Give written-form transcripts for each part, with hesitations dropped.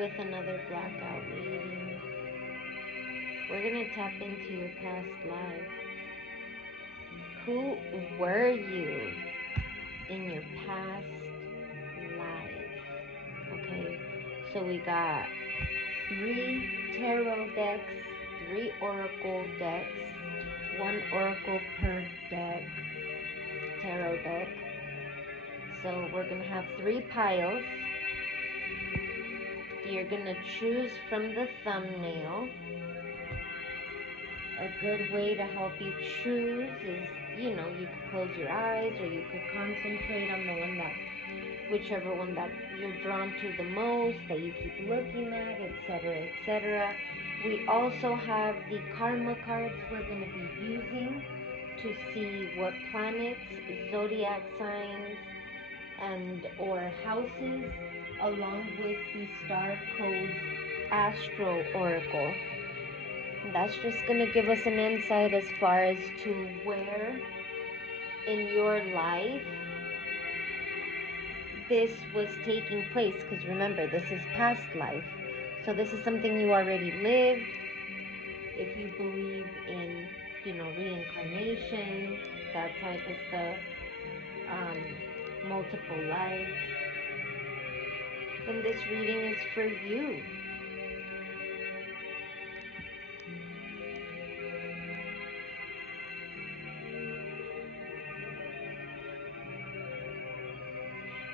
with another blackout reading. We're going to tap into your past life. Who were you in your past life? Okay, so we got 3 tarot decks, 3 oracle decks, 1 oracle per deck, tarot deck. So we're going to have 3 piles. You're going to choose from the thumbnail. A good way to help you choose is, you could close your eyes, or you could concentrate on the one that, whichever one that you're drawn to the most, that you keep looking at, etc., etc. We also have the karma cards we're going to be using to see what planets, zodiac signs, and or houses, along with the star codes astro oracle. That's just going to give us an insight as far as to where in your life this was taking place, because remember, this is past life, so this is something you already lived. If you believe in, reincarnation, that type of stuff, multiple lives, then this reading is for you.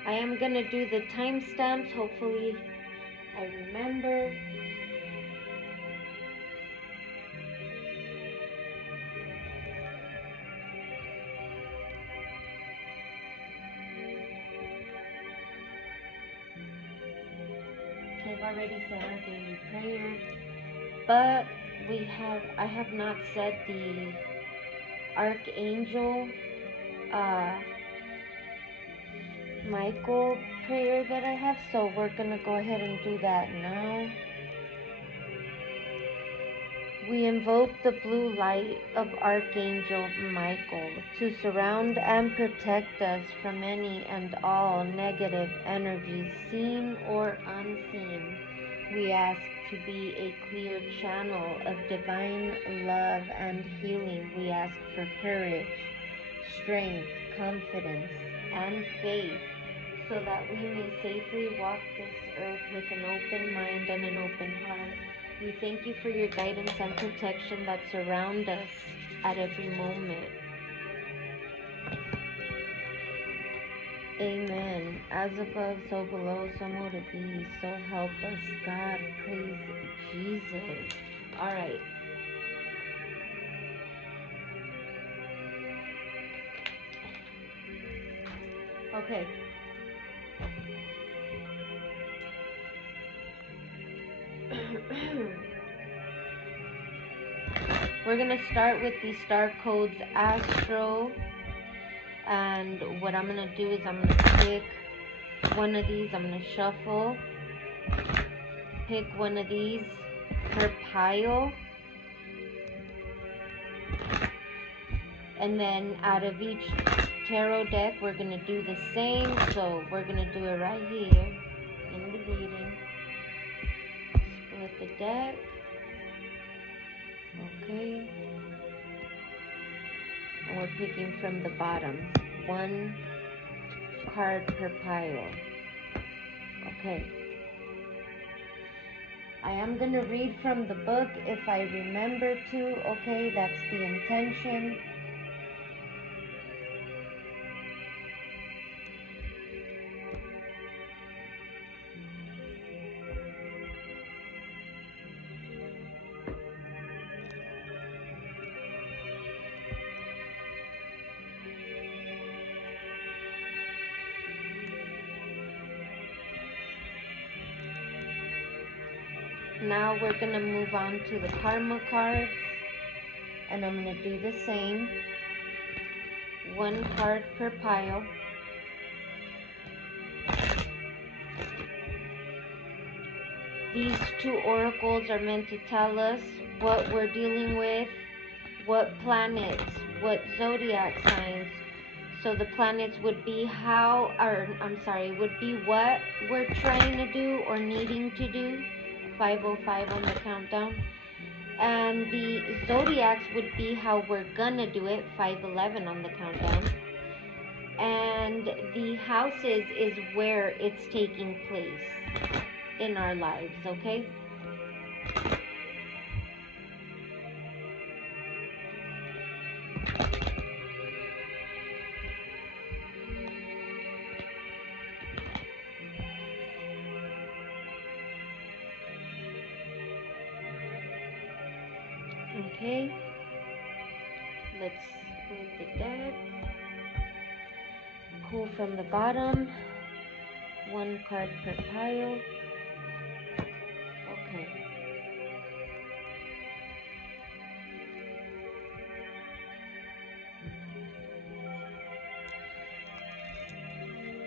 I am going to do the timestamps. Hopefully I remember. I've already said our daily prayer, but I have not said the Archangel Michael prayer that I have, so we're gonna go ahead and do that now. We invoke the blue light of Archangel Michael to surround and protect us from any and all negative energies, seen or unseen. We ask to be a clear channel of divine love and healing. We ask for courage, strength, confidence, and faith, so that we may safely walk this earth with an open mind and an open heart. We thank you for your guidance and protection that surround us at every moment. Amen. As above, so below, so more to be. So help us, God. Praise Jesus. All right. Okay. We're going to start with the star codes astro, and what I'm going to do is I'm going to pick one of these. I'm going to shuffle, pick one of these per pile, and then out of each tarot deck we're going to do the same. So we're going to do it right here in the reading. Split the deck. Okay, and we're picking from the bottom, 1 card per pile. Okay, I am going to read from the book if I remember to. Okay, that's the intention. Now we're going to move on to the karma cards, and I'm going to do the same. 1 card per pile. These 2 oracles are meant to tell us what we're dealing with, what planets, what zodiac signs, So the planets would be would be what we're trying to do or needing to do. 5:05 on the countdown. And the zodiacs would be how we're gonna do it. 5:11 on the countdown. And the houses is where it's taking place in our lives, okay? Okay, let's move the deck. Pull from the bottom, 1 card per pile. Okay.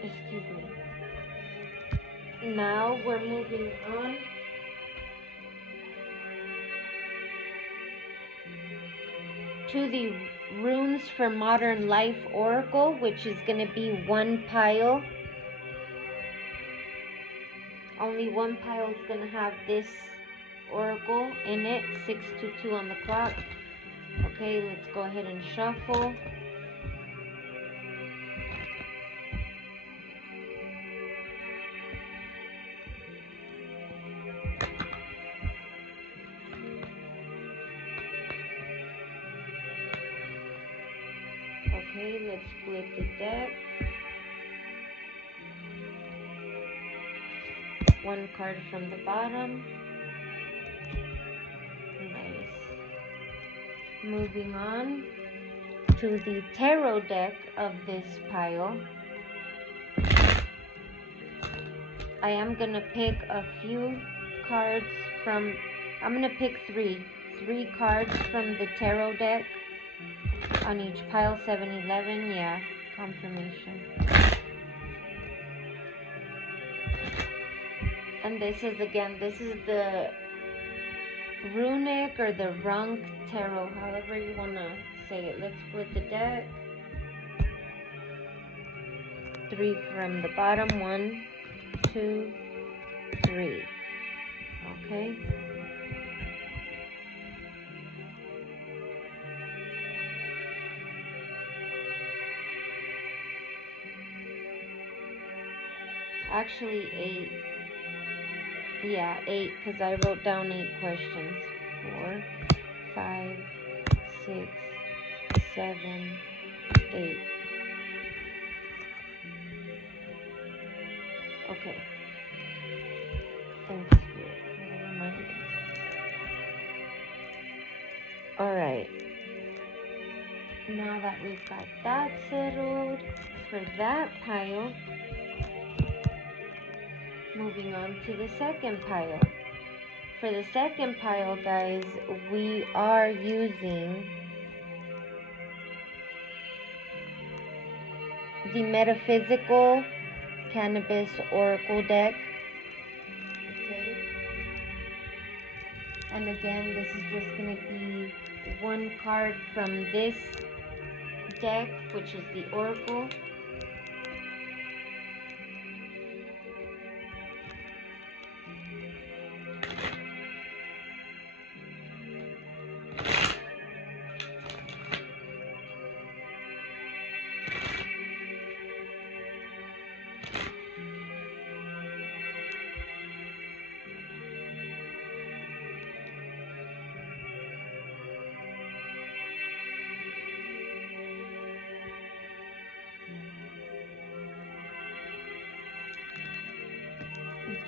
Excuse me. Now we're moving on to the Runes for Modern Life Oracle, which is going to be 1 pile. Only 1 pile is going to have this oracle in it, 622 on the clock. Okay, let's go ahead and shuffle. Okay, let's split the deck. 1 card from the bottom. Nice. Moving on to the tarot deck of this pile. I am going to pick a few cards from, I'm going to pick 3 cards from the tarot deck on each pile. 7-11, yeah, confirmation. And this is the runic or the runk tarot, however you want to say it. Let's split the deck. 3 from the bottom. 1, 2, 3. Okay. Actually 8. Yeah, 8, because I wrote down 8 questions. 4, 5, 6, 7, 8. Okay. Thanks, Spirit. Alright. Now that we've got that settled for that pile, moving on to the second pile. For the second pile, guys, we are using the Metaphysical Cannabis Oracle deck. Okay. And again, this is just going to be 1 card from this deck, which is the Oracle.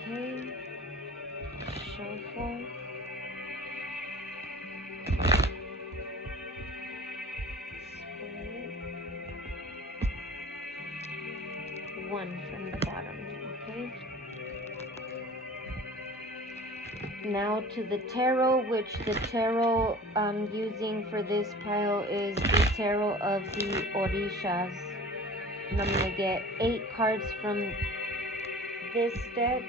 Okay, shuffle. Split. 1 from the bottom, okay? Now to the tarot, which the tarot I'm using for this pile is the tarot of the Orishas. And I'm going to get 8 cards from this deck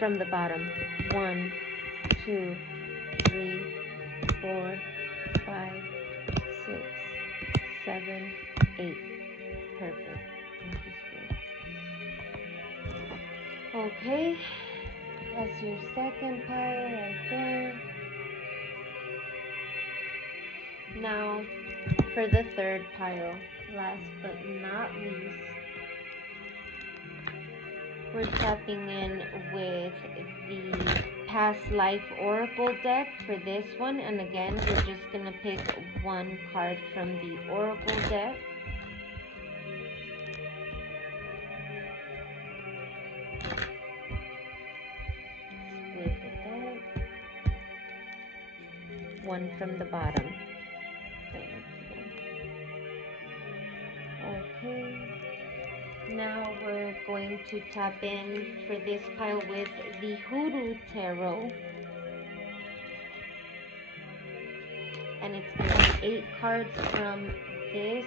from the bottom. 1, 2, 3, 4, 5, 6, 7, 8. Perfect. Thank you, Spirit. Okay, that's your second pile right there. Now, for the third pile, last but not least, we're tapping in with the Past Life Oracle deck for this one. And again, we're just going to pick one card from the Oracle deck. Split the deck. One from the bottom. Okay. Now we're going to tap in for this pile with the Hoodoo Tarot. And it's going to be 8 cards from this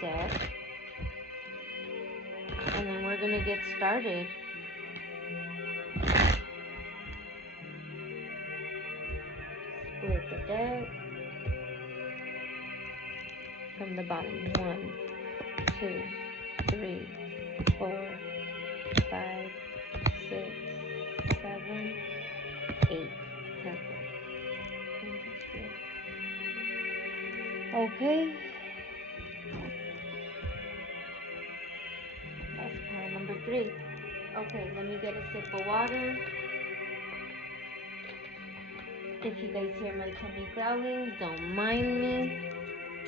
deck. And then we're going to get started. Split the deck. From the bottom. 1, 2, 3, 4, 5, 6, 7, 8. Perfect. Okay. That's pile number 3. Okay, let me get a sip of water. If you guys hear my tummy growling, don't mind me.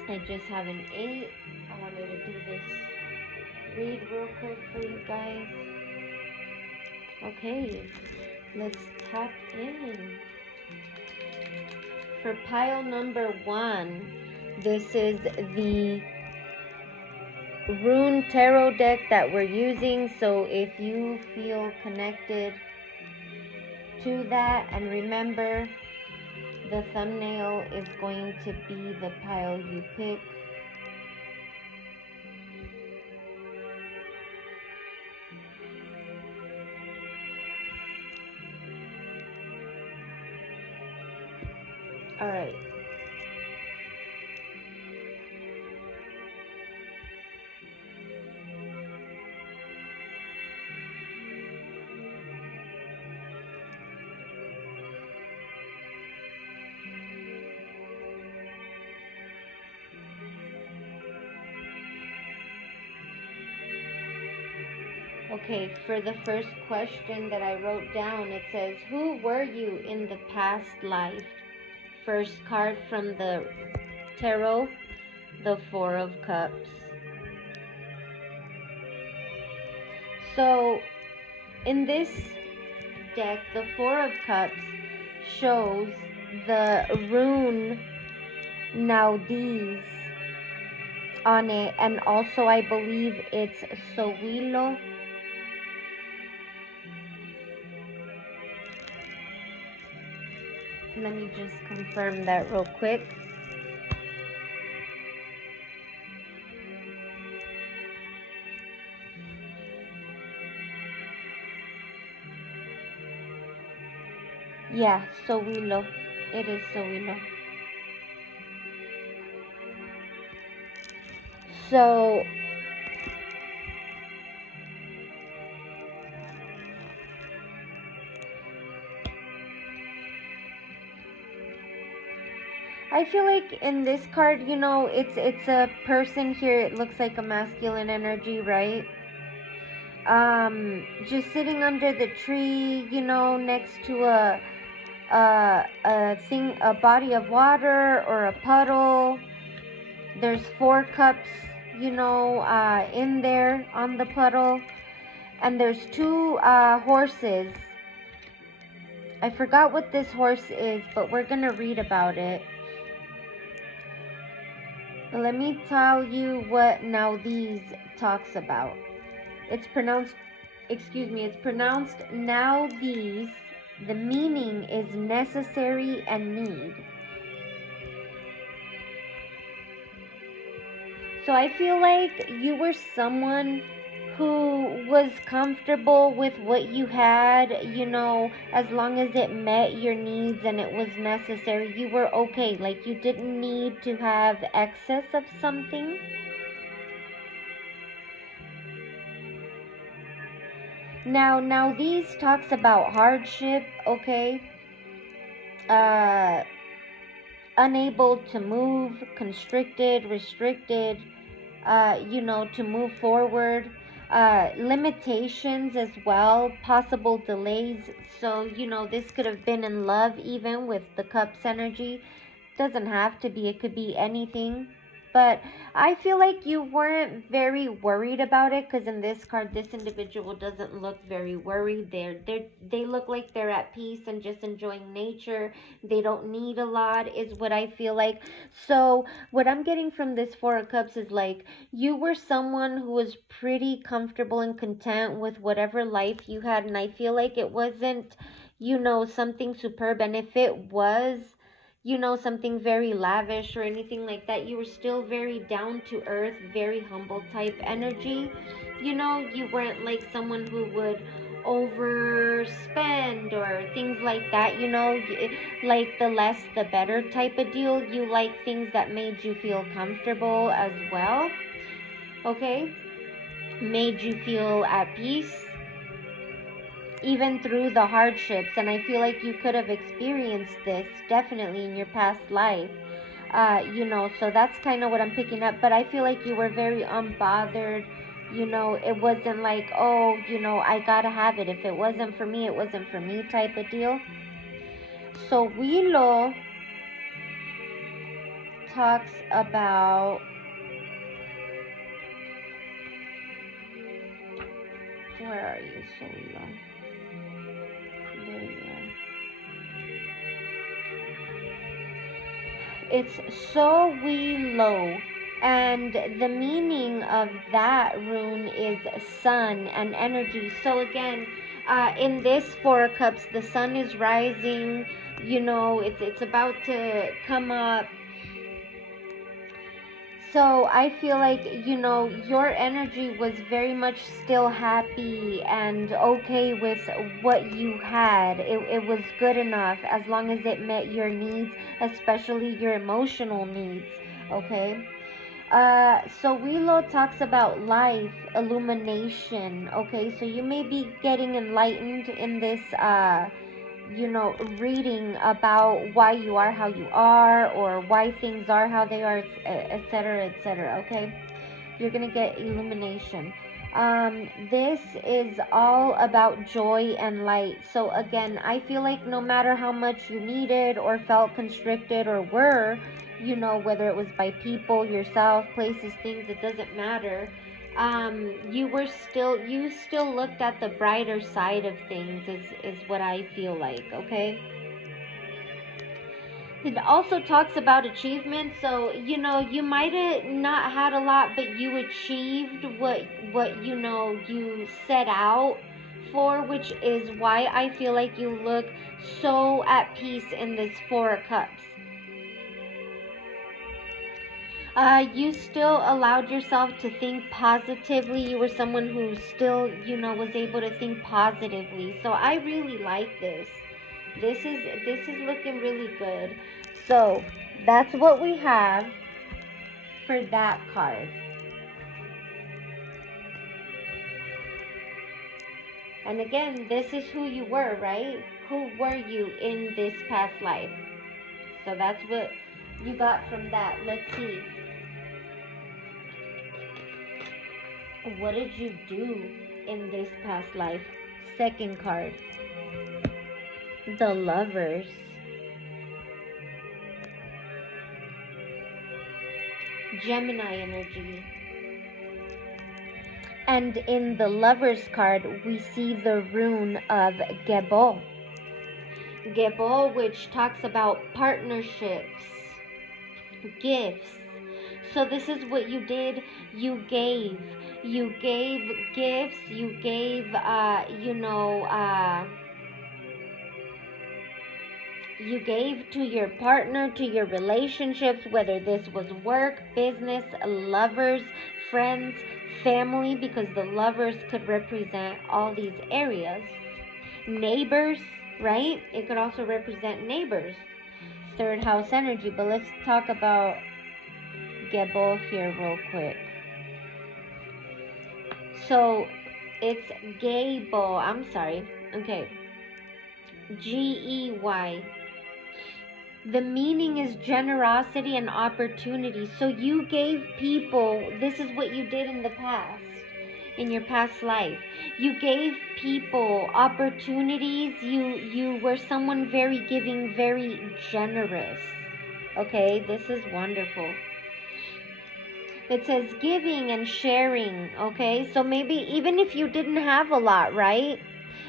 I just haven't ate. I wanted to do this read real quick for you guys. Okay, let's tap in. For pile number 1, this is the Rune Tarot deck that we're using. So if you feel connected to that, and remember, the thumbnail is going to be the pile you pick. All right. Okay, for the first question that I wrote down, it says, who were you in the past life? First card from the tarot, the 4 of Cups. So, in this deck, the 4 of Cups shows the rune Naudis on it, and also I believe it's Sowilo. Let me just confirm that real quick. Yeah, Sowilo. It is Sowilo. So, I feel like in this card, you know, it's a person here. It looks like a masculine energy, right? Just sitting under the tree, you know, next to a body of water or a puddle. There's 4 cups, you know, in there on the puddle, and there's 2 horses. I forgot what this horse is, but we're gonna read about it. Let me tell you what Naudis talks about. It's pronounced Naudis. The meaning is necessary and need. So I feel like you were someone who was comfortable with what you had, you know, as long as it met your needs and it was necessary, you were okay. Like, you didn't need to have excess of something. Now these talks about hardship, okay? Unable to move, constricted, restricted, you know, to move forward, limitations as well, possible delays. So, you know, this could have been in love, even with the cups energy. Doesn't have to be, it could be anything. But I feel like you weren't very worried about it, because in this card, this individual doesn't look very worried. They look like they're at peace and just enjoying nature. They don't need a lot, is what I feel like. So what I'm getting from this Four of Cups is like, you were someone who was pretty comfortable and content with whatever life you had, and I feel like it wasn't, you know, something superb. And if it was, you know, something very lavish or anything like that, you were still very down to earth, very humble type energy. You know, you weren't like someone who would overspend or things like that, you know, like the less the better type of deal. You like things that made you feel comfortable as well, okay? Made you feel at peace even through the hardships. And I feel like you could have experienced this definitely in your past life. You know, so that's kind of what I'm picking up. But I feel like you were very unbothered. You know, it wasn't like, oh, you know, I gotta have it. If it wasn't for me, it wasn't for me type of deal. So Willow talks about, where are you, Willow? There you are. It's so Willow. And the meaning of that rune is sun and energy. So again, in this Four of Cups, the sun is rising. You know, it's about to come up. So I feel like, you know, your energy was very much still happy and okay with what you had. It was good enough as long as it met your needs, especially your emotional needs, okay? So Willow talks about life, illumination, okay? So you may be getting enlightened in this, you know, reading about why you are how you are, or why things are how they are, etc., etc., okay? You're gonna get illumination. This is all about joy and light. So again, I feel like no matter how much you needed or felt constricted or were, you know, whether it was by people, yourself, places, things, it doesn't matter. You still looked at the brighter side of things, is what I feel like, okay? It also talks about achievement. So, you know, you might have not had a lot, but you achieved what you know you set out for, which is why I feel like you look so at peace in this Four of Cups. You still allowed yourself to think positively. You were someone who still, you know, was able to think positively. So I really like this. This is looking really good. So that's what we have for that card. And again, this is who you were, right? Who were you in this past life? So that's what you got from that. Let's see. What did you do in this past life? Second card. The Lovers. Gemini energy. And in the Lovers card, we see the rune of Gebo. Gebo, which talks about partnerships, gifts. So this is what you did. You gave gifts. You gave, you gave to your partner, to your relationships, whether this was work, business, lovers, friends, Family, because the lovers could represent all these areas. Neighbors, right? It could also represent neighbors. Third house energy. But let's talk about Gebo here real quick. So it's Gebo. I'm sorry. Okay. Gey. The meaning is generosity and opportunity. So you gave people, this is what you did in the past, in your past life. You gave people opportunities. You were someone very giving, very generous. Okay, this is wonderful. It says giving and sharing, okay? So maybe even if you didn't have a lot, right?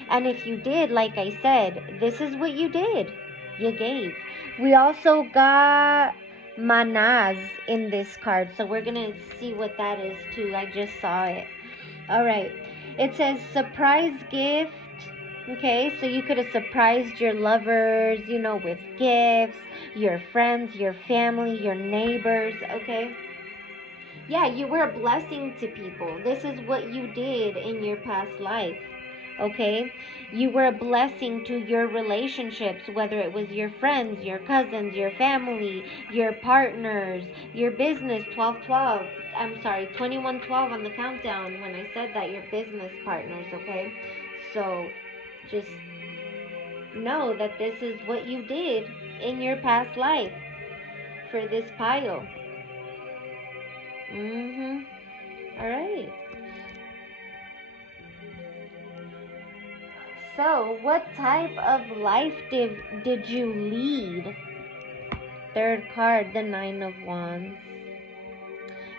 And if you did, like I said, this is what you did. You gave. We also got manaz in this card. So we're going to see what that is too. I just saw it. All right. It says surprise gift. Okay, so you could have surprised your lovers, you know, with gifts, your friends, your family, your neighbors, okay? Yeah, you were a blessing to people. This is what you did in your past life. Okay? You were a blessing to your relationships, whether it was your friends, your cousins, your family, your partners, your business, 1212. I'm sorry, 2112 on the countdown when I said that, your business partners, okay? So just know that this is what you did in your past life for this pile. All right. So, what type of life did you lead? Third card, the Nine of Wands.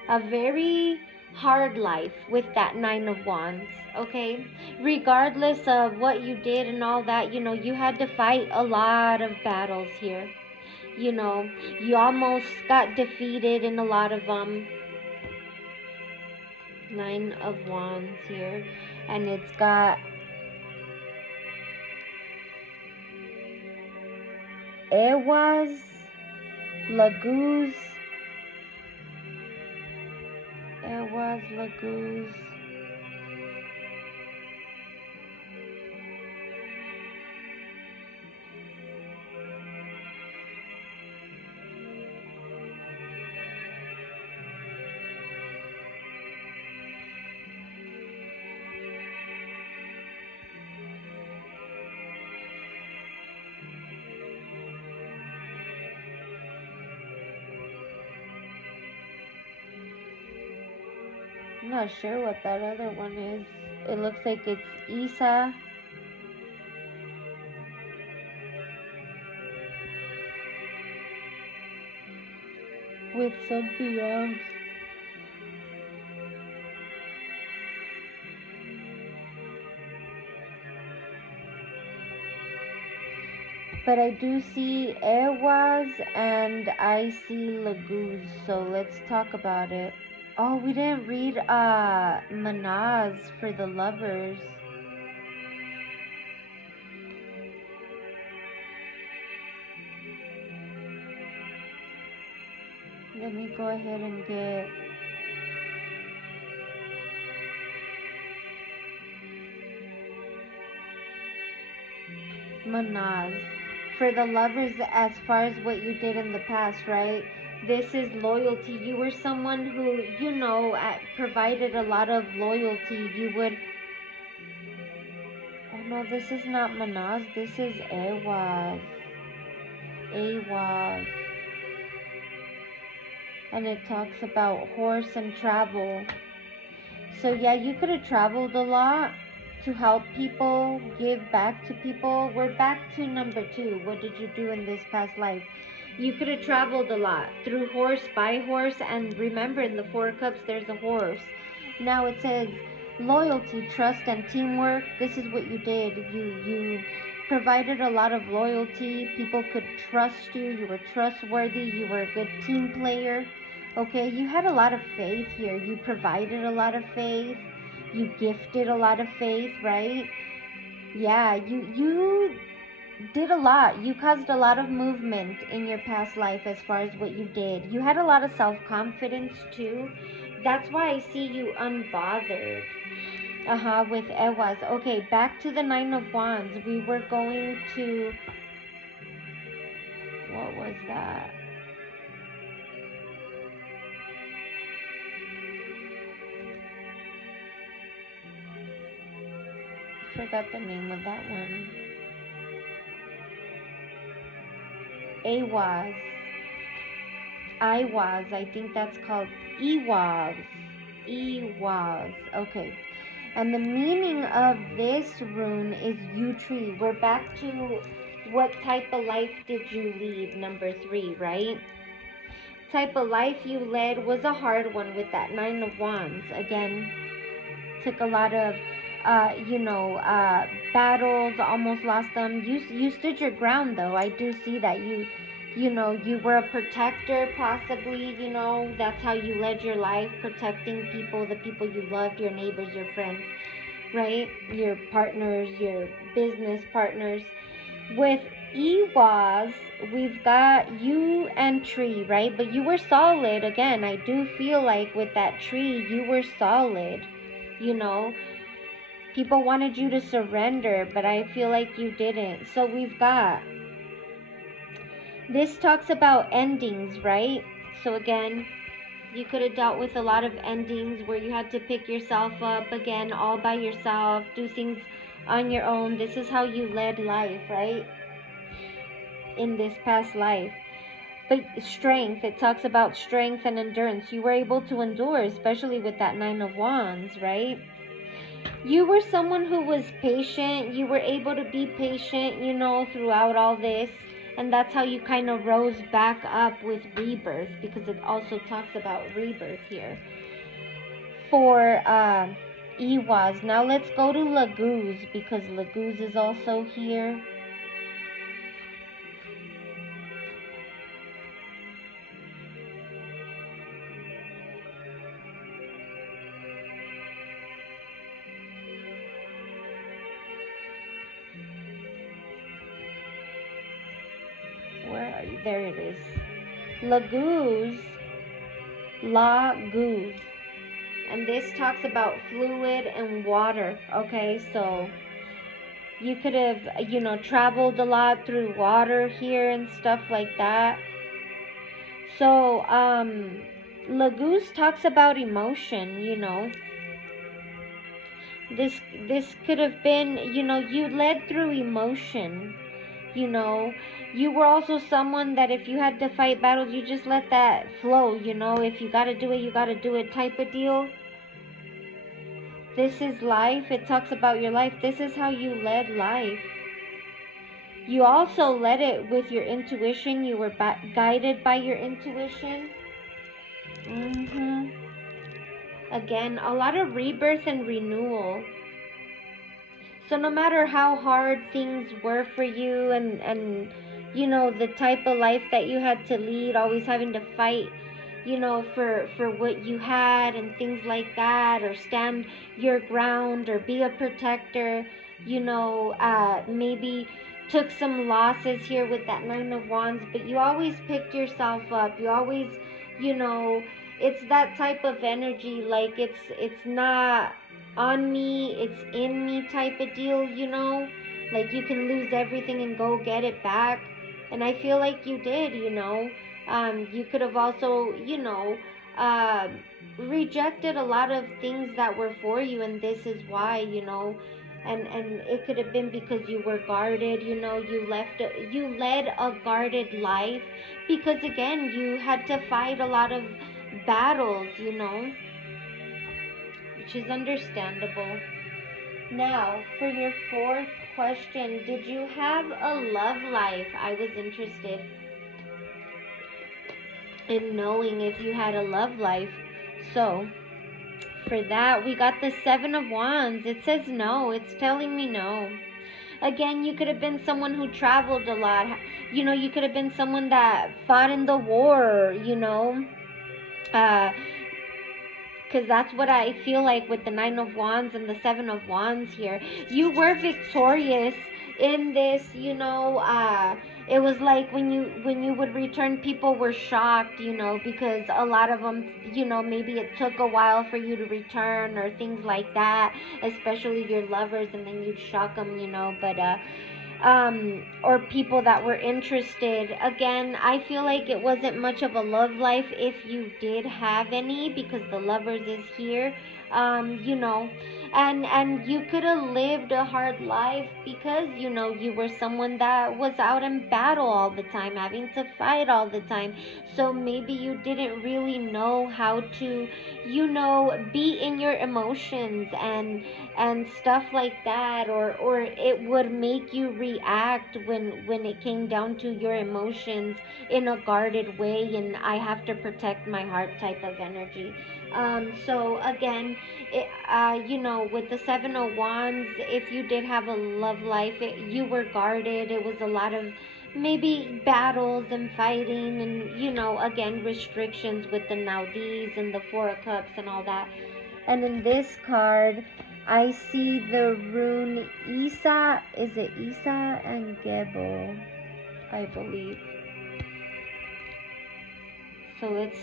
A very hard life with that Nine of Wands, okay? Regardless of what you did and all that, you know, you had to fight a lot of battles here. You know, you almost got defeated in a lot of Nine of Wands here. And it's got Ewas, Laguz, Laguz. I'm not sure what that other one is. It looks like it's Isa. With something else. But I do see Ewas and I see Laguz. So let's talk about it. Oh, we didn't read Manaz for the lovers. Let me go ahead and get Manaz. For the lovers, as far as what you did in the past, right? This is loyalty. You were someone who, you know, provided a lot of loyalty. You would... Oh no, this is not Manaz. This is Ewas. Ewas. And it talks about horse and travel. So yeah, you could have traveled a lot to help people, give back to people. We're back to number 2. What did you do in this past life? You could have traveled a lot through horse, by horse, and remember in the 4 cups there's a horse. Now it says loyalty, trust, and teamwork. This is what you did. You provided a lot of loyalty. People could trust you. You were trustworthy. You were a good team player. Okay, you had a lot of faith here. You provided a lot of faith. You gifted a lot of faith, right? Yeah, you did a lot. You caused a lot of movement in your past life as far as what you did. You had a lot of self-confidence too. That's why I see you unbothered. With Ewas. Okay, back to the Nine of Wands. We were going to... What was that? Forgot the name of that one. Awaz. Iwaz. I think that's called Ewaz. Ewaz. Okay. And the meaning of this rune is yew tree. We're back to what type of life did you lead, number 3, right? Type of life you led was a hard one with that Nine of Wands. Again, took a lot of, battles, almost lost them. You stood your ground, though. I do see that you were a protector, possibly, that's how you led your life, protecting people, the people you loved, your neighbors, your friends, right? Your partners, your business partners. With Ewaz, we've got you and tree, right? But you were solid. Again, I do feel like with that tree, you were solid, People wanted you to surrender, but I feel like you didn't. So we've got... This talks about endings, right? So again, you could have dealt with a lot of endings where you had to pick yourself up again, all by yourself, do things on your own. This is how you led life, right? In this past life. But strength, it talks about strength and endurance. You were able to endure, especially with that Nine of Wands, right? You were someone who was patient. You were able to be patient, throughout all this. And that's how you kind of rose back up with rebirth, because it also talks about rebirth here. For Ewaz. Now let's go to Laguz, because Laguz is also here. Where are you? There it is. Laguz. Laguz. And this talks about fluid and water. Okay, so you could have, traveled a lot through water here and stuff like that. So, Laguz talks about emotion, This could have been, you led through emotion, You were also someone that if you had to fight battles, you just let that flow, If you gotta do it, you gotta do it type of deal. This is life. It talks about your life. This is how you led life. You also led it with your intuition. You were guided by your intuition. Again, a lot of rebirth and renewal. So no matter how hard things were for you and the type of life that you had to lead, always having to fight, for what you had and things like that, or stand your ground or be a protector, maybe took some losses here with that Nine of Wands, but you always picked yourself up. You always, it's that type of energy, like it's not on me, it's in me type of deal, like you can lose everything and go get it back. And I feel like you did, you could have also, rejected a lot of things that were for you, and this is why, and it could have been because you were guarded, you led a guarded life, because again, you had to fight a lot of battles, which is understandable. Now, for your fourth question, did you have a love life? I was interested in knowing if you had a love life. So, for that, we got the Seven of Wands. It says no. It's telling me no. Again, you could have been someone who traveled a lot. You could have been someone that fought in the war, because that's what I feel like with the Nine of Wands and the Seven of Wands here. You were victorious. in this, it was like when you would return, people were shocked, because a lot of them, maybe it took a while for you to return or things like that, especially your lovers, and then you'd shock them, but or people that were interested. Again, I feel like it wasn't much of a love life if you did have any, because the lovers is here. And you could have lived a hard life because you were someone that was out in battle all the time, having to fight all the time. So maybe you didn't really know how to be in your emotions and stuff like that, or it would make you react when it came down to your emotions in a guarded way, and I have to protect my heart type of energy. So again, with the Seven of Wands, if you did have a love life, you were guarded. It was a lot of maybe battles and fighting, and again, restrictions with the Naudis and the Four of Cups and all that. And in this card, I see the rune Isa. Is it Isa and Gebo? I believe. So let's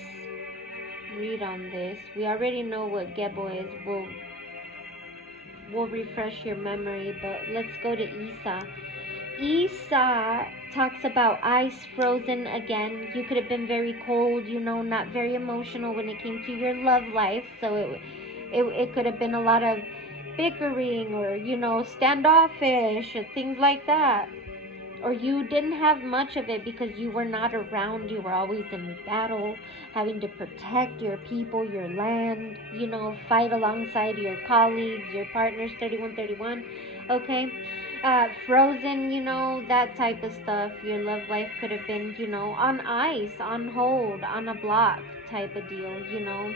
read on this. We already know what Gebo is. We'll refresh your memory, but let's go to Isa. Isa talks about ice frozen again. You could have been very cold, not very emotional when it came to your love life. So it could have been a lot of bickering or standoffish or things like that. Or you didn't have much of it because you were not around. You were always in battle, having to protect your people, your land, fight alongside your colleagues, your partners. 3131. Okay. Frozen, that type of stuff. Your love life could have been, on ice, on hold, on a block type of deal,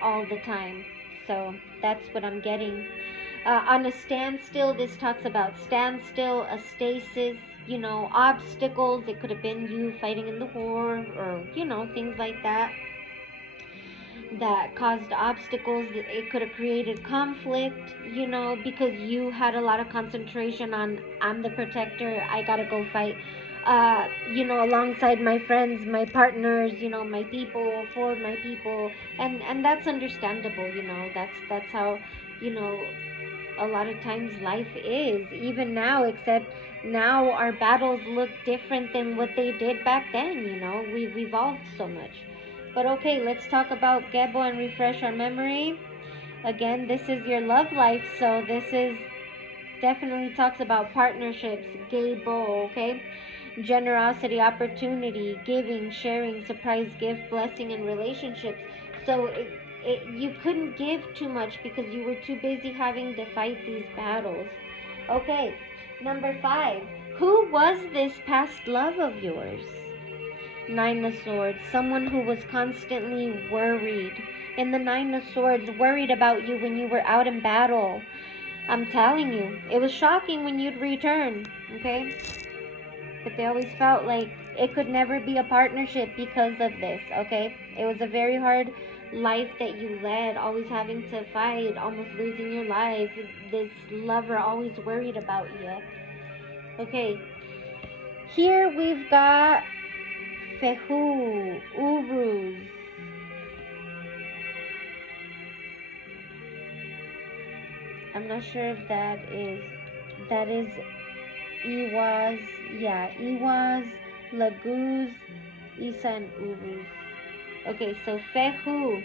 all the time. So that's what I'm getting. On a standstill, this talks about standstill, a stasis, obstacles. It could have been you fighting in the war or, things like that caused obstacles. It could have created conflict, because you had a lot of concentration on, I'm the protector, I gotta go fight, alongside my friends, my partners, my people, for my people. And that's understandable. That's how, a lot of times life is, even now, except now our battles look different than what they did back then. We've evolved so much. But okay, let's talk about Gebo and refresh our memory. Again, this is your love life, so this is definitely talks about partnerships. Gebo, okay? Generosity, opportunity, giving, sharing, surprise gift, blessing, and relationships. So you couldn't give too much because you were too busy having to fight these battles. Okay, number 5. Who was this past love of yours? 9 of Swords. Someone who was constantly worried. In the 9 of Swords, worried about you when you were out in battle. I'm telling you, it was shocking when you'd return, okay? But they always felt like it could never be a partnership because of this, okay? It was a very hard life that you led, always having to fight, almost losing your life. This lover always worried about you. Okay, here we've got Fehu, Uruz. I'm not sure if that is Iwas, Iwas, Laguz, Isa, and Uruz. Okay, so Fehu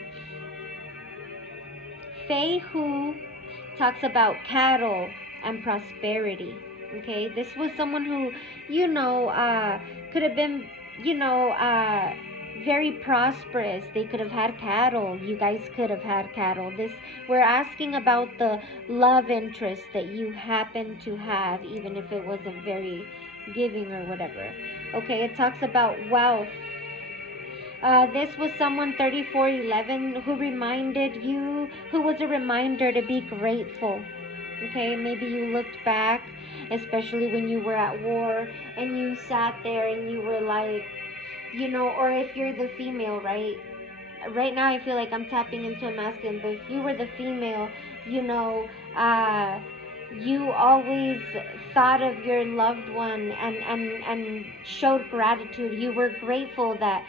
talks about cattle and prosperity. Okay, this was someone who, could have been, very prosperous. They could have had cattle. You guys could have had cattle. We're asking about the love interest that you happen to have, even if it wasn't very giving or whatever. Okay, it talks about wealth. This was someone 3411 who reminded you, who was a reminder to be grateful. Okay, maybe you looked back, especially when you were at war, and you sat there and you were like, or if you're the female, right? Right now I feel like I'm tapping into a masculine, but if you were the female, you always thought of your loved one and showed gratitude. You were grateful that,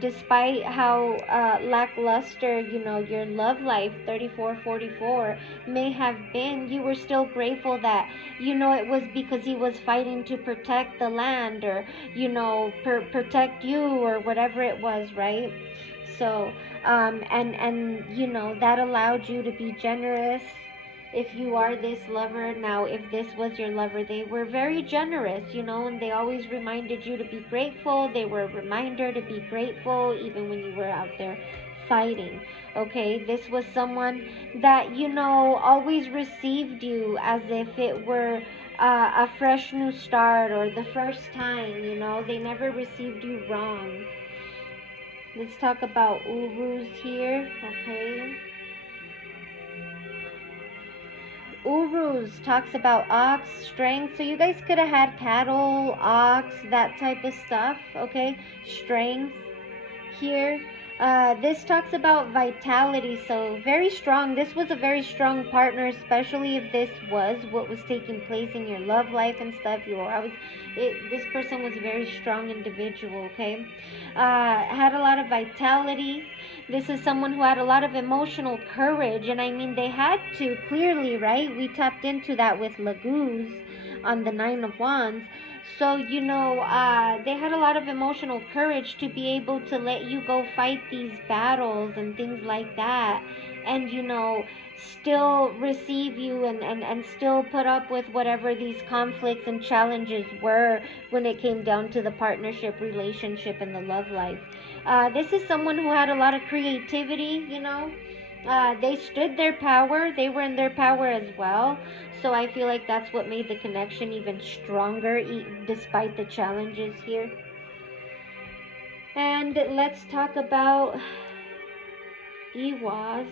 despite how lackluster, your love life 3444 may have been, you were still grateful that, it was because he was fighting to protect the land, or, protect you, or whatever it was, right? So, that allowed you to be generous. If you are this lover now, if this was your lover, they were very generous, and they always reminded you to be grateful. They were a reminder to be grateful even when you were out there fighting. Okay, this was someone that, always received you as if it were a fresh new start, or the first time. They never received you wrong. Let's talk about Urus here. Okay, Urus talks about ox strength. So you guys could have had cattle, ox, that type of stuff. Okay, strength here. This talks about vitality, so very strong. This was a very strong partner, especially if this was what was taking place in your love life and stuff. This person was a very strong individual. Okay, had a lot of vitality. This is someone who had a lot of emotional courage, and I mean, they had to, clearly, right? We tapped into that with Laguz on the Nine of Wands. So, they had a lot of emotional courage to be able to let you go fight these battles and things like that. And, still receive you, and still put up with whatever these conflicts and challenges were when it came down to the partnership, relationship, and the love life. This is someone who had a lot of creativity, they stood their power. They were in their power as well. So I feel like that's what made the connection even stronger, despite the challenges here. And let's talk about Iwas.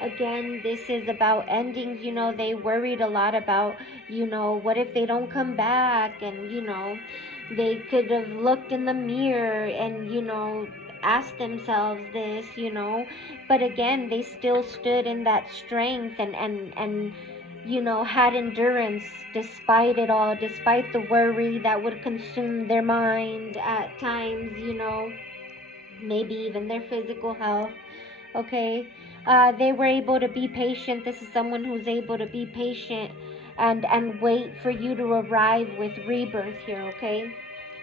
Again, this is about endings. They worried a lot about, what if they don't come back? And, they could have looked in the mirror and, asked themselves this, but again, they still stood in that strength, and had endurance despite it all, despite the worry that would consume their mind at times, maybe even their physical health. Okay, they were able to be patient. This is someone who's able to be patient and wait for you to arrive with rebirth here. Okay,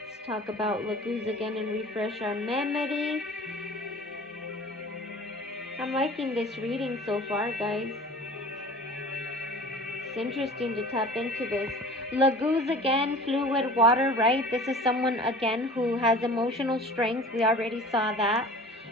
let's talk about Laguz again and refresh our memory. I'm liking this reading so far, guys. It's interesting to tap into this. Laguz again, fluid water, right? This is someone again who has emotional strength. We already saw that,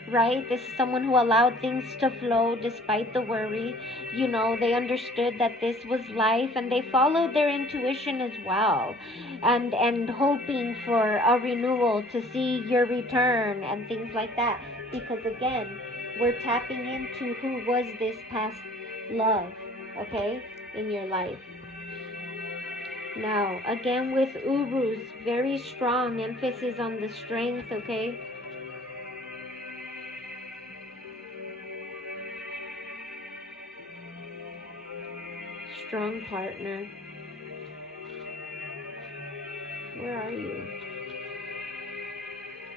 right? This is someone who allowed things to flow despite the worry. They understood that this was life, and they followed their intuition as well, and hoping for a renewal, to see your return and things like that. Because again, we're tapping into who was this past love, okay, in your life. Now, again with Urus, very strong emphasis on the strength, okay? Strong partner. Where are you?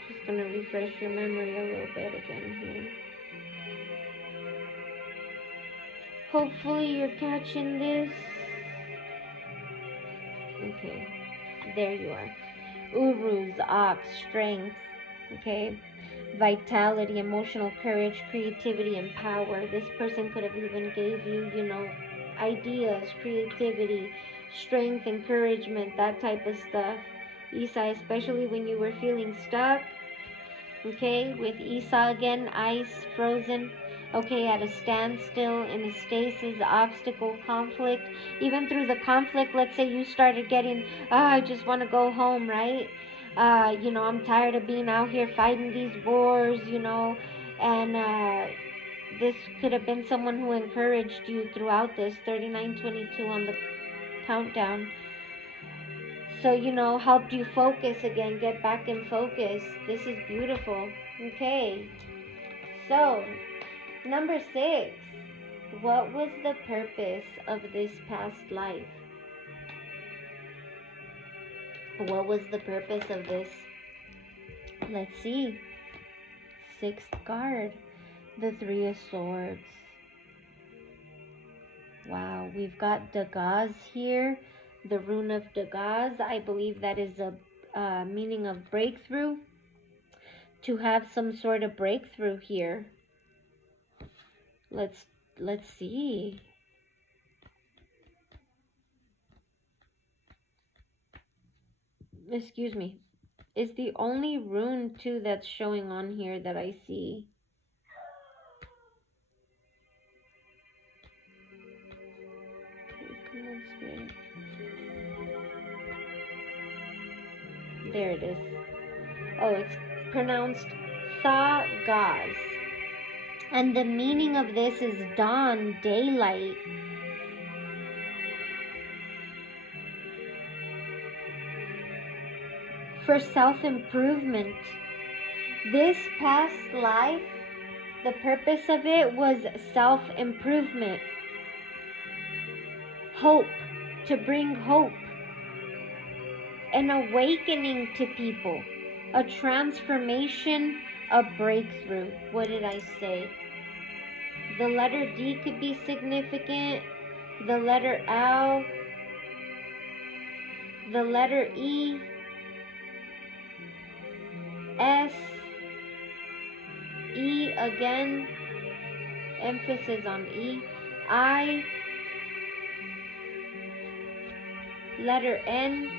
Just gonna refresh your memory a little bit again here. Hopefully you're catching this. Okay, there you are. Urus, ox, strength, okay? Vitality, emotional courage, creativity, and power. This person could have even gave you, ideas, creativity, strength, encouragement, that type of stuff. Isa, especially when you were feeling stuck. Okay, with Isa again, ice, frozen. Okay, at a standstill, in a stasis, obstacle, conflict. Even through the conflict, let's say you started getting, I just want to go home, right? I'm tired of being out here fighting these wars, and this could have been someone who encouraged you throughout this. 3922 on the countdown. So, helped you focus again, get back in focus. This is beautiful. Okay. So, number 6. What was the purpose of this past life? What was the purpose of this? Let's see. 6th card. The 3 of Swords. Wow, we've got Dagaz here. The rune of Dagaz. I believe that is a meaning of breakthrough. To have some sort of breakthrough here. Let's see. Excuse me. It's the only rune too that's showing on here that I see. Come on, Spirit. There it is. Oh, it's pronounced Thagaz. And the meaning of this is dawn, daylight. For self-improvement. This past life, the purpose of it was self-improvement. Hope, to bring hope. An awakening to people. A transformation, a breakthrough. What did I say? The letter D could be significant. The letter L. The letter E. S. E again. Emphasis on E. I. Letter N.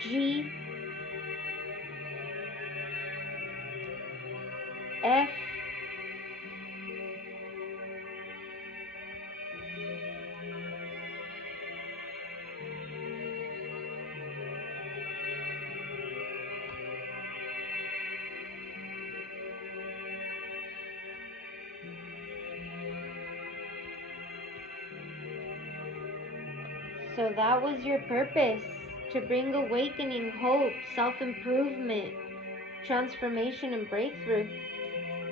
G. F. So that was your purpose, to bring awakening, hope, self-improvement, transformation, and breakthrough.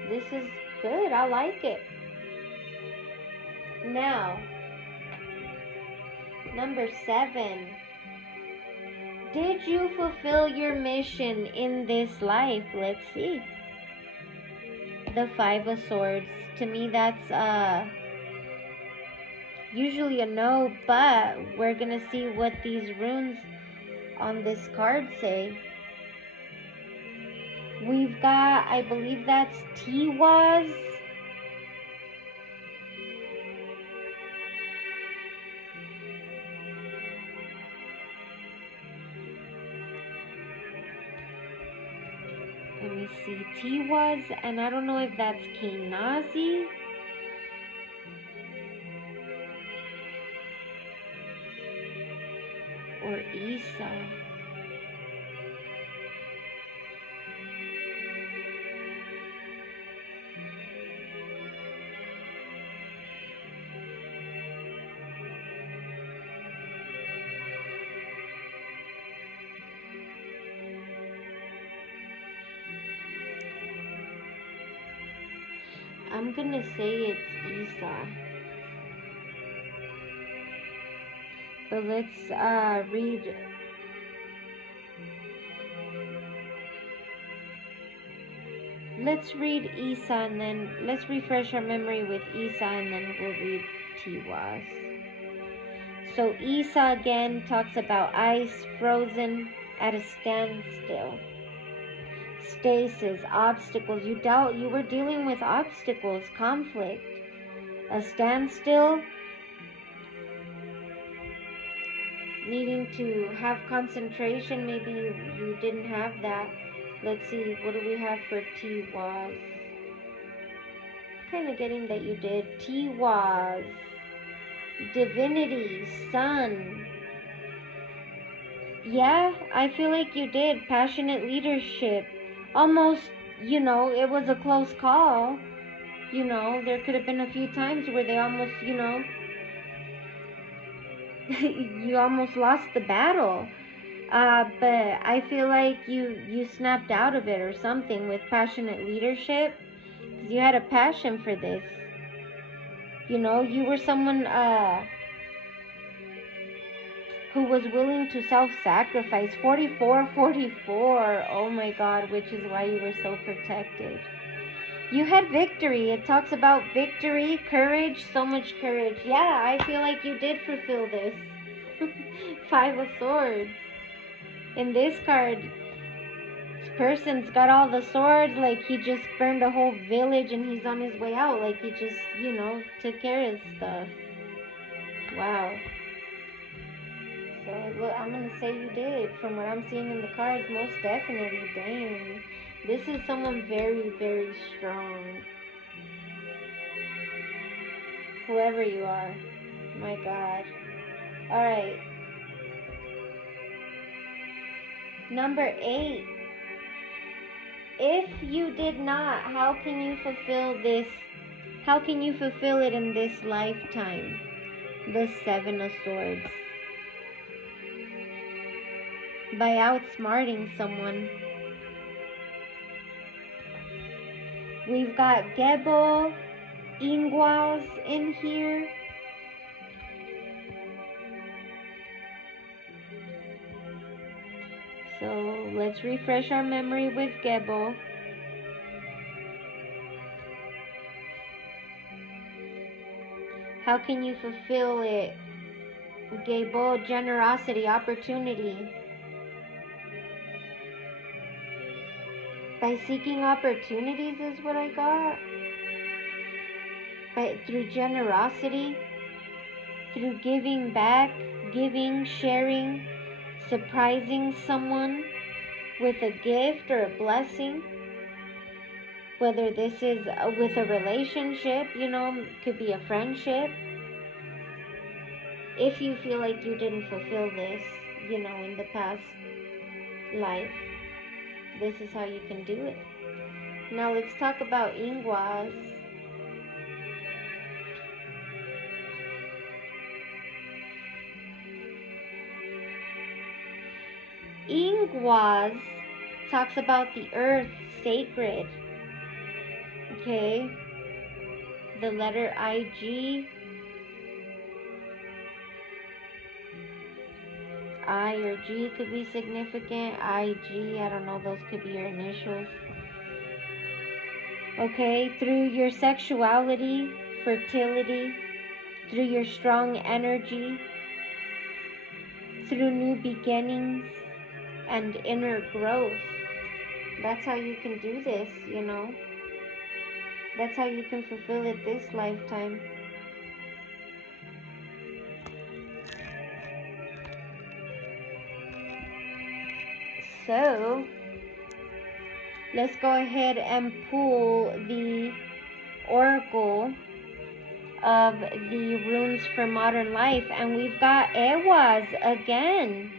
This is good. I like it. Now, number 7. Did you fulfill your mission in this life? Let's see. The 5 of Swords. To me, that's usually a no, but we're gonna see what these runes on this card say. We've got, I believe that's Tiwaz. Let me see, Tiwaz, and I don't know if that's Kenazi. Or Isa. I'm gonna say it's Isa. But let's read. Let's read Isa, and then let's refresh our memory with Isa, and then we'll read Tiwaz. So Isa again talks about ice, frozen, at a standstill. Stasis, obstacles. You were dealing with obstacles, conflict. A standstill, needing to have concentration. Maybe you didn't have that. Let's see, what do we have for Tiwaz? Kind of getting that you did. Tiwaz, divinity, sun. Yeah, I feel like you did. Passionate leadership. Almost, it was a close call. There could have been a few times where they almost, you almost lost the battle. But I feel like you snapped out of it or something with passionate leadership, because you had a passion for this. You know, you were someone who was willing to self-sacrifice. 44, 44. Oh my God, which is why you were so protected. You had victory. It talks about victory, courage, so much courage. Yeah, I feel like you did fulfill this. 5 of Swords. In this card, this person's got all the swords, like he just burned a whole village and he's on his way out. Like he just, you know, took care of stuff. Wow. So look, I'm gonna say you did. From what I'm seeing in the cards, most definitely. Dang. This is someone very, very strong. Whoever you are. My God. Alright. Number 8. If you did not, how can you fulfill this? How can you fulfill it in this lifetime? The 7 of Swords. By outsmarting someone. We've got Gebo, Ingwas in here. So let's refresh our memory with Gebo. How can you fulfill it? Gebo, generosity, opportunity. By seeking opportunities is what I got. Through generosity, through giving back, giving, sharing, surprising someone with a gift or a blessing. Whether this is with a relationship, you know, could be a friendship. If you feel like you didn't fulfill this, you know, in the past life, this is how you can do it. Now let's talk about Ingwas. Ingwas talks about the earth, sacred. Okay. The letter IG. I or G could be significant. IG, I don't know, those could be your initials. Okay, through your sexuality, fertility, through your strong energy, through new beginnings and inner growth. That's how you can do this, you know. That's how you can fulfill it this lifetime. So, let's go ahead and pull the oracle of the runes for modern life, and we've got Ewas again,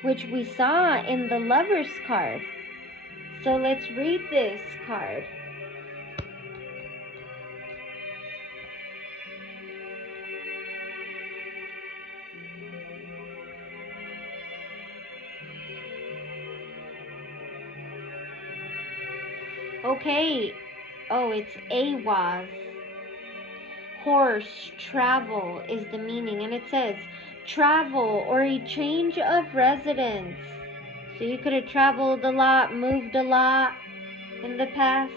which we saw in the Lover's card. So let's read this card. Okay. Oh, it's Awaz. Horse, travel is the meaning. And it says travel or a change of residence. So you could have traveled a lot, moved a lot in the past.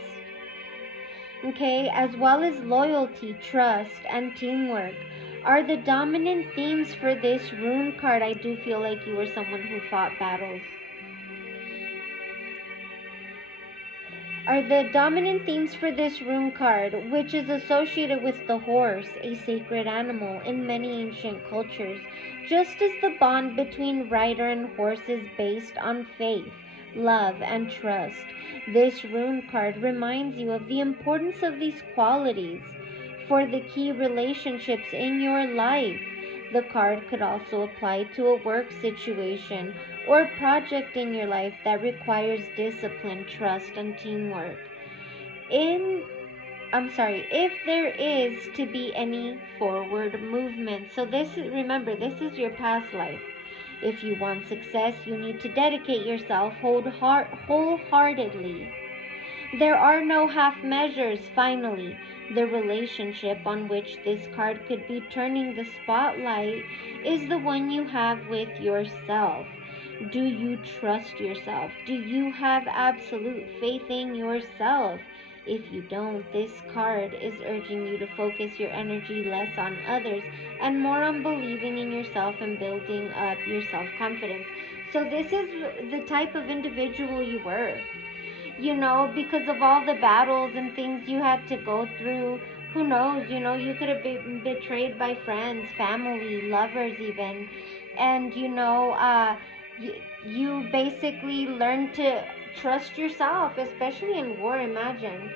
Okay, as well as loyalty, trust, and teamwork are the dominant themes for this rune card. I do feel like you were someone who fought battles. Are the dominant themes for this rune card, which is associated with the horse, a sacred animal in many ancient cultures, just as the bond between rider and horse is based on faith, love, and trust. This rune card reminds you of the importance of these qualities for the key relationships in your life. The card could also apply to a work situation or project in your life that requires discipline, trust, and teamwork. In if there is to be any forward movement. So remember, this is your past life. If you want success, you need to dedicate yourself wholeheartedly. There are no half measures. Finally, the relationship on which this card could be turning the spotlight is the one you have with yourself. Do you trust yourself? Do you have absolute faith in yourself? If you don't, this card is urging you to focus your energy less on others and more on believing in yourself and building up your self-confidence. So this is the type of individual you were. Because of all the battles and things you had to go through. Who knows, you could have been betrayed by friends, family, lovers even. And, you basically learned to trust yourself, especially in war. Imagine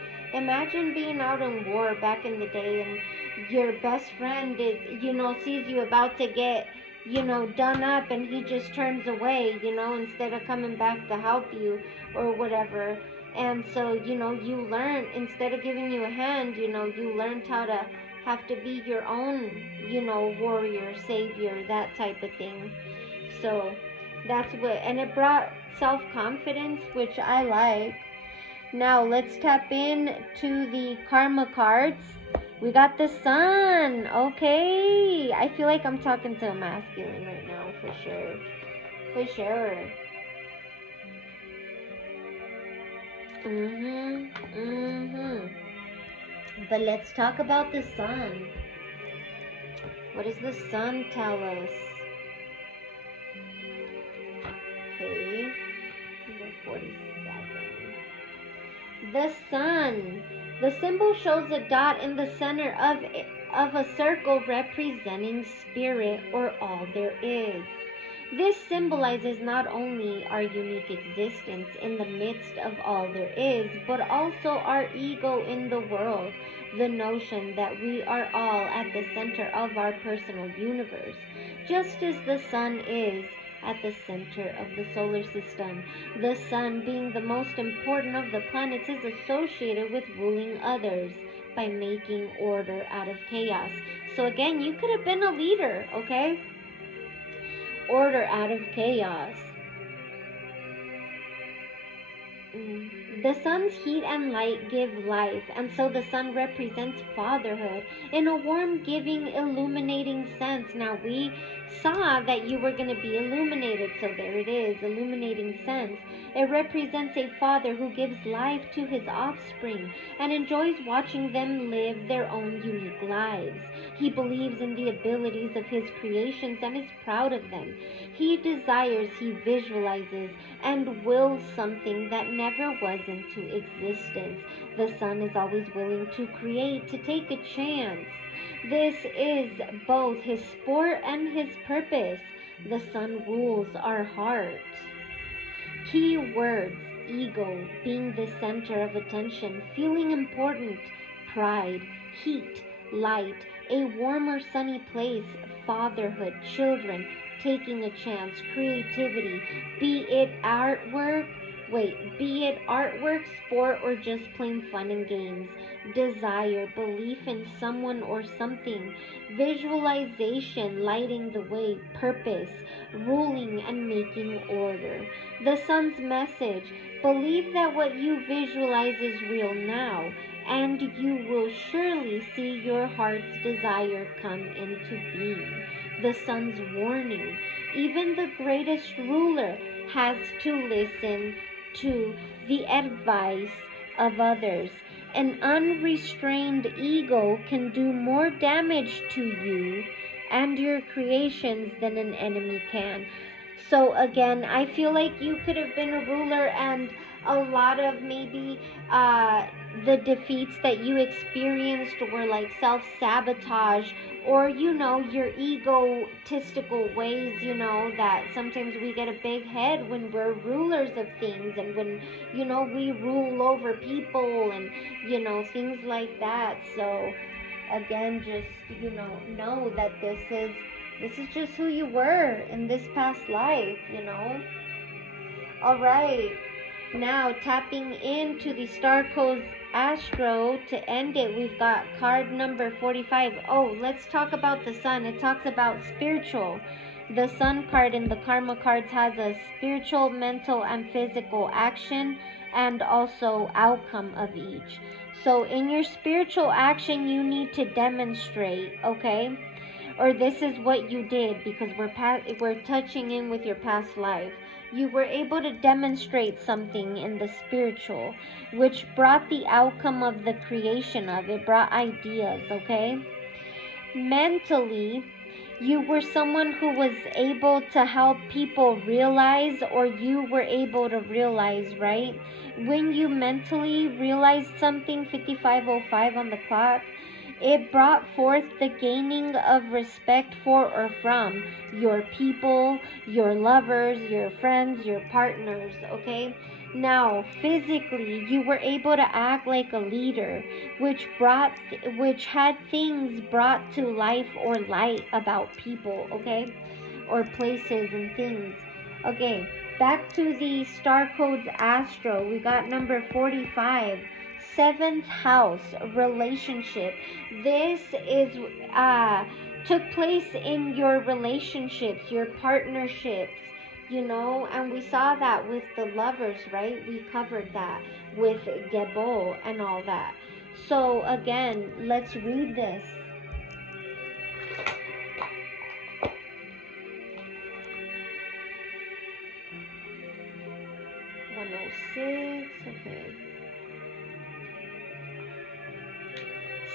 being out in war back in the day and your best friend is, sees you about to get, done up, and he just turns away, instead of coming back to help you or whatever. And so, you learn, instead of giving you a hand, you learned how to have to be your own, warrior, savior, that type of thing. So that's and it brought self-confidence, which I like. Now let's tap in to the karma cards. We got the sun. Okay. I feel like I'm talking to a masculine right now, for sure. For sure. But let's talk about the sun. What does the sun tell us? Okay. Number 47. The sun. The symbol shows a dot in the center of a circle representing spirit, or all there is. This symbolizes not only our unique existence in the midst of all there is, but also our ego in the world, the notion that we are all at the center of our personal universe, just as the sun is at the center of the solar system. The sun, being the most important of the planets, is associated with ruling others by making order out of chaos. So again, you could have been a leader, okay? Order out of chaos. The sun's heat and light give life, and so the sun represents fatherhood in a warm, giving, illuminating sense. Now, we saw that you were going to be illuminated, so there it is, illuminating sense. It represents a father who gives life to his offspring and enjoys watching them live their own unique lives. He believes in the abilities of his creations and is proud of them. He desires, he visualizes, and wills something that never was into existence. The sun is always willing to create, to take a chance. This is both his sport and his purpose. The sun rules our heart. Key words: ego, being the center of attention, feeling important, pride, heat, light, a warmer sunny place, fatherhood, children, taking a chance, creativity, be it artwork, sport, or just plain fun and games, desire, belief in someone or something, visualization, lighting the way, purpose, ruling and making order. The sun's message: believe that what you visualize is real now, and you will surely see your heart's desire come into being. The sun's warning: even the greatest ruler has to listen to the advice of others. An unrestrained ego can do more damage to you and your creations than an enemy can. So again, I feel like you could have been a ruler, and a lot of maybe the defeats that you experienced were like self-sabotage, or your egotistical ways, that sometimes we get a big head when we're rulers of things, and when we rule over people, and things like that. So again, just know that this is just who you were in this past life. All right. Now, tapping into the star codes astro, to end it, we've got card number 45. Oh, let's talk about the sun. It talks about spiritual. The sun card in the karma cards has a spiritual, mental, and physical action, and also outcome of each. So in your spiritual action, you need to demonstrate, okay? Or this is what you did, because we're touching in with your past life. You were able to demonstrate something in the spiritual, which brought the outcome of the creation of it, brought ideas, okay? Mentally, you were someone who was able to help people realize, or you were able to realize, right? When you mentally realized something, 55:05 on the clock, it brought forth the gaining of respect for or from your people, your lovers, your friends, your partners, okay? Now, physically, you were able to act like a leader, which had things brought to life or light about people, okay? Or places and things. Okay, back to the star codes astro. We got number 45. Seventh house, relationship. This is took place in your relationships, your partnerships, and we saw that with the lovers, right? We covered that with Gebo and all that. So again, let's read this. 106, okay.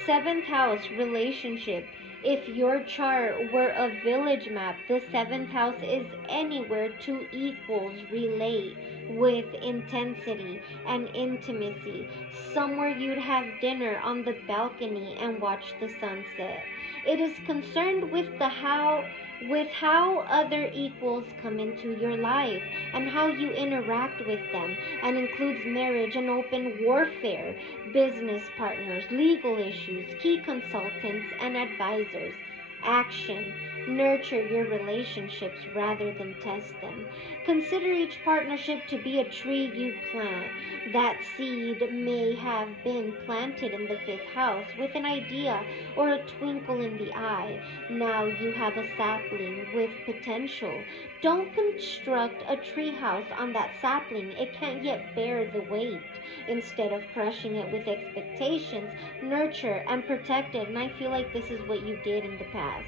Seventh house, relationship. If your chart were a village map, the seventh house is anywhere two equals relate with intensity and intimacy. Somewhere you'd have dinner on the balcony and watch the sunset. It is concerned with how other equals come into your life and how you interact with them, and includes marriage and open warfare, business partners, legal issues, key consultants, and advisors. Action. Nurture your relationships rather than test them. Consider each partnership to be a tree you plant. That seed may have been planted in the fifth house with an idea or a twinkle in the eye. Now you have a sapling with potential. Don't construct a tree house on that sapling. It can't yet bear the weight. Instead of crushing it with expectations, nurture and protect it. And I feel like this is what you did in the past.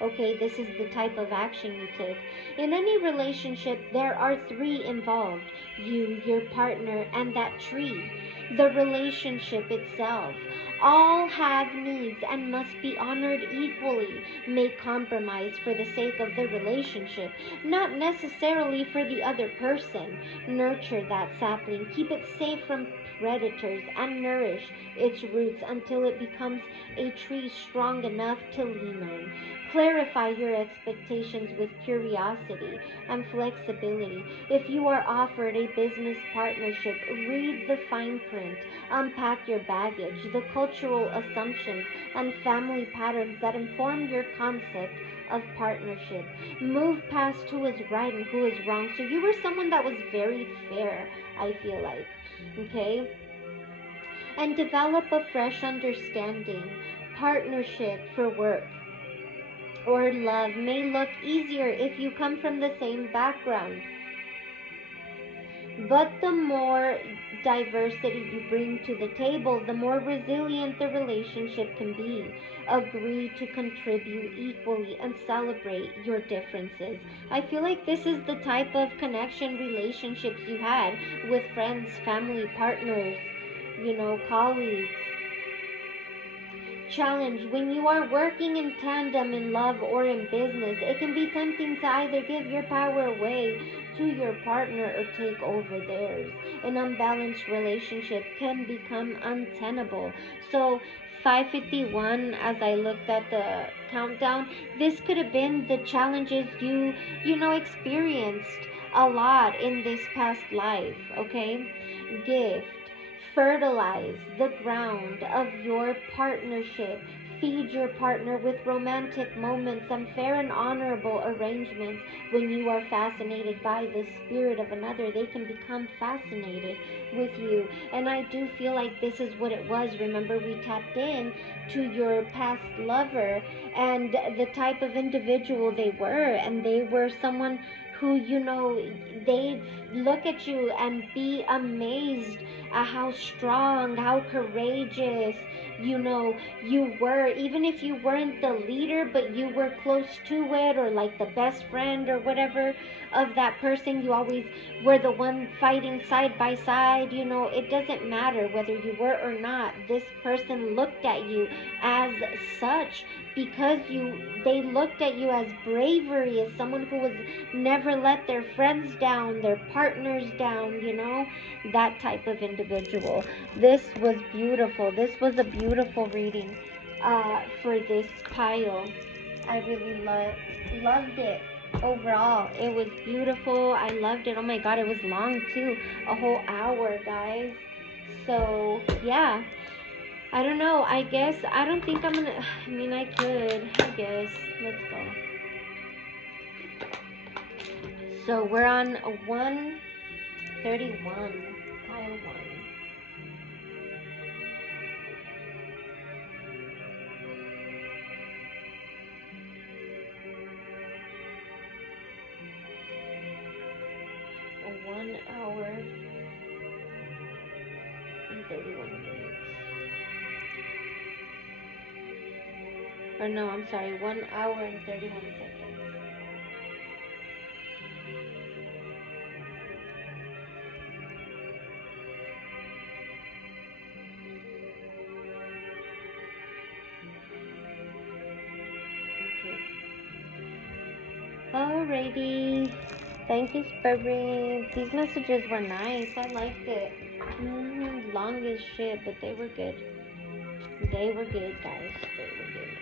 Okay, this is the type of action you took. In any relationship, there are three involved: you, your partner, and that tree. The relationship itself. All have needs and must be honored equally. Make compromise for the sake of the relationship, not necessarily for the other person. Nurture that sapling. Keep it safe from predators and nourish its roots until it becomes a tree strong enough to lean on. Clarify your expectations with curiosity and flexibility. If you are offered a business partnership, read the fine print, unpack your baggage, the cultural assumptions and family patterns that inform your concept of partnership. Move past who is right and who is wrong. So you were someone that was very fair, I feel like. Okay? And develop a fresh understanding. Partnership for work or love may look easier if you come from the same background. But the more diversity you bring to the table, the more resilient the relationship can be. Agree to contribute equally and celebrate your differences. I feel like this is the type of connection, relationships you had with friends, family, partners, colleagues. Challenge. When you are working in tandem in love or in business, it can be tempting to either give your power away to your partner or take over theirs. An unbalanced relationship can become untenable. So 551, as I looked at the countdown, this could have been the challenges you experienced a lot in this past life, okay? Gift. Fertilize the ground of your partnership. feed your partner with romantic moments and fair and honorable arrangements. When you are fascinated by the spirit of another, they can become fascinated with you. And I do feel like this is what it was. Remember, we tapped in to your past lover and the type of individual they were. And they were someone who, you know, they look at you and be amazed at how strong, how courageous, you know, you were. Even if you weren't the leader, but you were close to it, or like the best friend or whatever of that person, you always were the one fighting side by side. You know, it doesn't matter whether you were or not. This person looked at you as such because they looked at you as bravery, as someone who was never let their friends down, their partners down, you know, that type of individual. This was beautiful. This was a beautiful reading for this pile. I really loved it. Overall, it was beautiful. I loved it. Oh my god, it was long too, a whole hour, guys. So yeah, I don't know. I guess I don't think I'm gonna. I mean, I could. I guess. Let's go. So we're on 131, pile 1. A 1 hour and 31 minutes. Or no, I'm sorry, 1 hour and 31 seconds. Alrighty. Thank you, Spurring. These messages were nice. I liked it. Long as shit, but they were good. They were good, guys. They were good.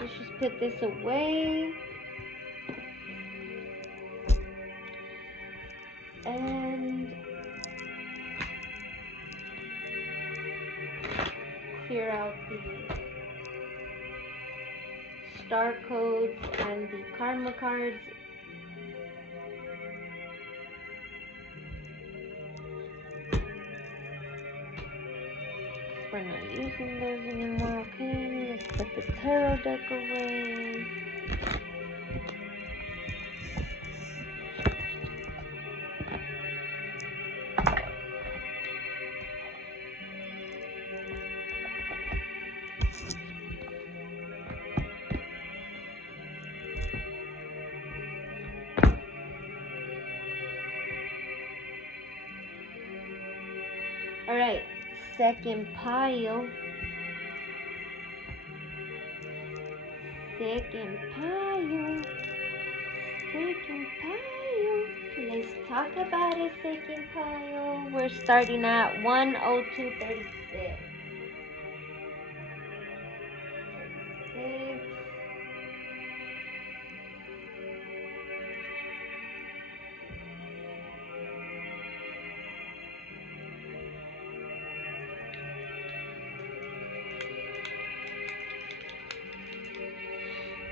Let's just put this away. And clear out the star codes and the karma cards. We're not using those anymore. Okay, let's put the tarot deck away. Alright, second pile. Second pile. Let's talk about it, second pile. We're starting at 102.36.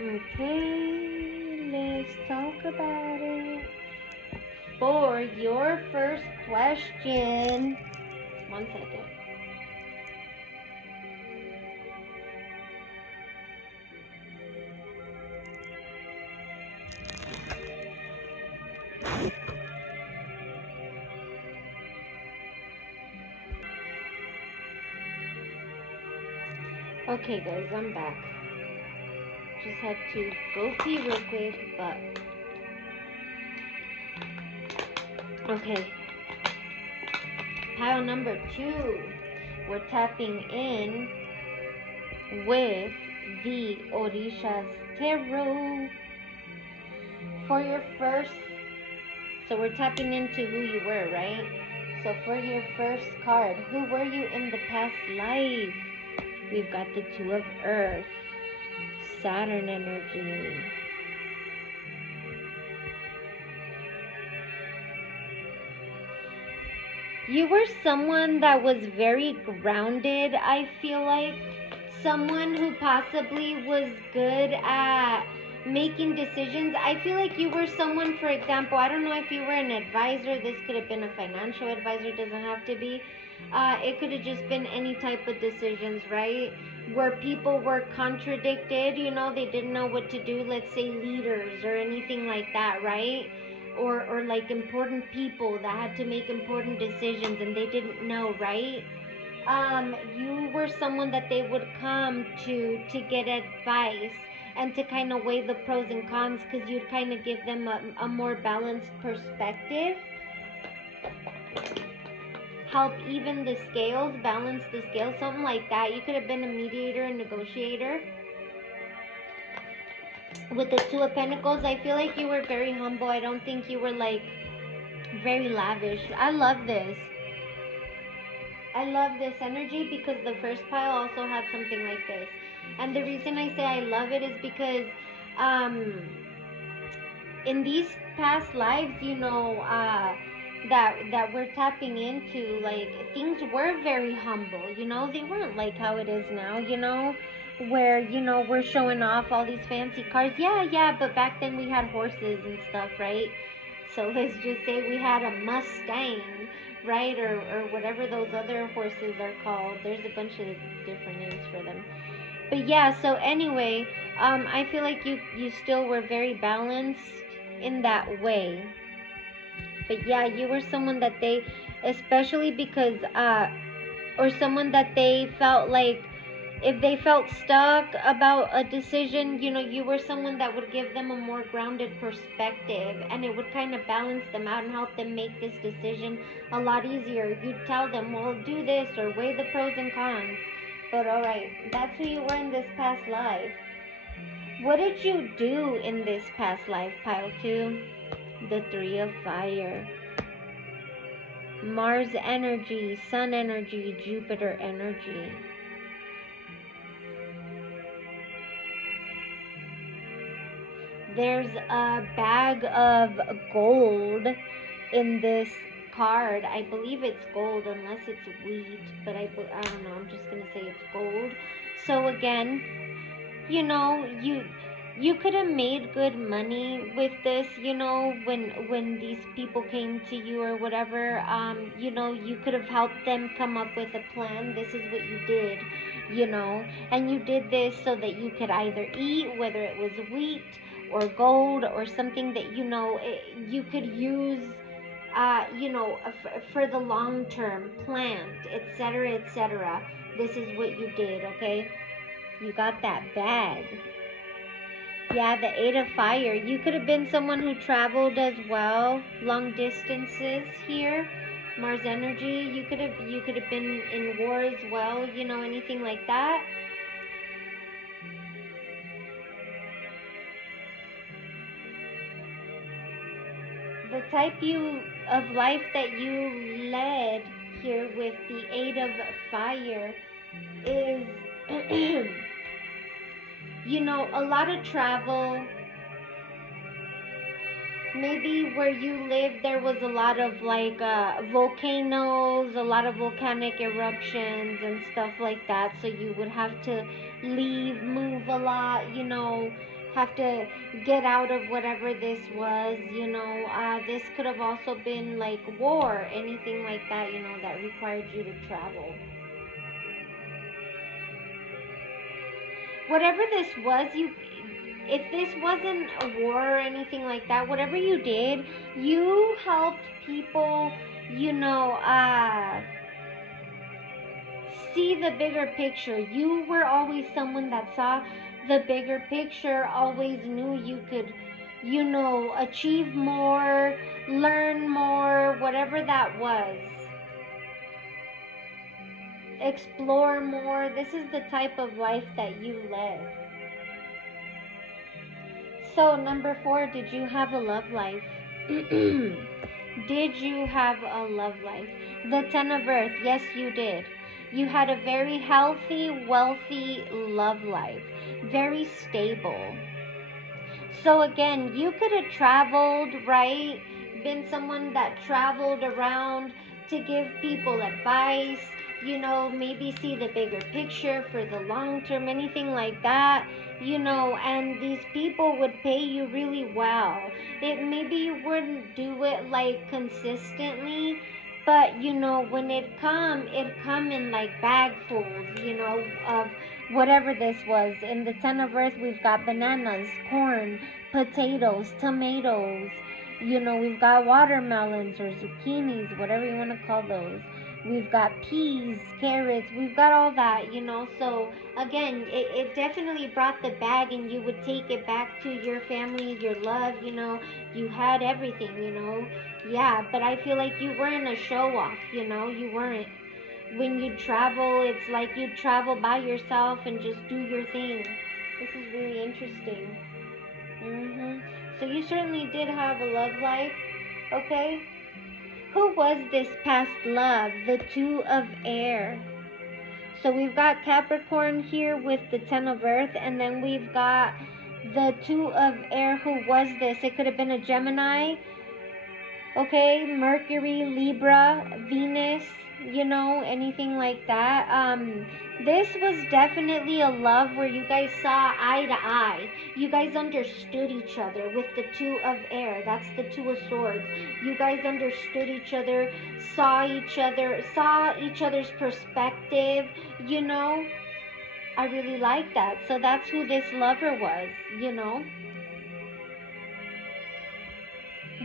Okay, let's talk about it. For your first question, 1 second. Okay guys, I'm back. Just had to go pee real quick, but okay. Pile number 2, we're tapping in with the Orishas Tarot for your first. So we're tapping into who you were, right? So for your first card, who were you in the past life? We've got the Two of Earth, Saturn energy. You were someone that was very grounded, I feel like. Someone who possibly was good at making decisions. I feel like you were someone, for example, I don't know if you were an advisor. This could have been a financial advisor, it doesn't have to be. It could have just been any type of decisions, right? Where people were contradicted, they didn't know what to do. Let's say leaders or anything like that, right? Or like important people that had to make important decisions and they didn't know, right? You were someone that they would come to get advice and to kind of weigh the pros and cons, because you'd kind of give them a more balanced perspective, help even the scales, balance the scales, something like that. You could have been a mediator and negotiator. With the Two of Pentacles, I feel like you were very humble. I don't think you were like very lavish. I love this. I love this energy because the first pile also had something like this. And the reason I say I love it is because in these past lives, that we're tapping into, like, things were very humble, they weren't like how it is now, where, we're showing off all these fancy cars. Yeah, but back then we had horses and stuff, right? So let's just say we had a Mustang, right? Or whatever those other horses are called. There's a bunch of different names for them. But yeah, so anyway, I feel like you still were very balanced in that way. But yeah, you were someone that they, especially because, or someone that they felt like, if they felt stuck about a decision, you were someone that would give them a more grounded perspective, and it would kind of balance them out and help them make this decision a lot easier. You'd tell them, well, do this or weigh the pros and cons. But alright, that's who you were in this past life. What did you do in this past life, pile 2? The Three of Fire. Mars energy, Sun energy, Jupiter energy. There's a bag of gold in this card. I believe it's gold unless it's wheat, but I don't know. I'm just going to say it's gold. So again, you could have made good money with this, when these people came to you or whatever. You could have helped them come up with a plan. This is what you did, and you did this so that you could either eat, whether it was wheat or gold or something that you could use, for the long term, plant, etc., etc. This is what you did. Okay, you got that bag. Yeah, the Eight of Fire. You could have been someone who traveled as well, long distances here. Mars energy. You could have been in war as well, anything like that. The type of life that you led here with the Eight of Fire is a lot of travel. Maybe where you live, there was a lot of like volcanoes, a lot of volcanic eruptions and stuff like that. So you would have to leave, move a lot, have to get out of whatever this was, This could have also been like war, anything like that, that required you to travel. Whatever this was, if this wasn't a war or anything like that, whatever you did, you helped people, see the bigger picture. You were always someone that saw the bigger picture, always knew you could, achieve more, learn more, whatever that was. Explore more. This is the type of life that you led. So, number 4, did you have a love life? Did you have a love life? The Ten of Earth, yes, you did. You had a very healthy, wealthy love life. Very stable. So again, you could have traveled, right? Been someone that traveled around, to give people advice, maybe see the bigger picture for the long term, anything like that, and these people would pay you really well. Maybe you wouldn't do it like consistently, but when it come in like bagfuls, of whatever this was. In the Ten of Earth, we've got bananas, corn, potatoes, tomatoes. We've got watermelons or zucchinis, whatever you want to call those. We've got peas, carrots, we've got all that, So, again, it definitely brought the bag, and you would take it back to your family, your love, You had everything. Yeah, but I feel like you weren't a show off, You weren't. When you travel, it's like you travel by yourself and just do your thing. This is really interesting. So you certainly did have a love life, okay? Who was this past love? The Two of Air. So we've got Capricorn here with the Ten of Earth, and then we've got the Two of Air. Who was this? It could have been a Gemini, okay? Mercury, Libra, Venus, anything like that. This was definitely a love where you guys saw eye to eye. You guys understood each other with the Two of Air. That's the Two of Swords. You guys understood each other, saw each other's perspective, I really like that. So that's who this lover was,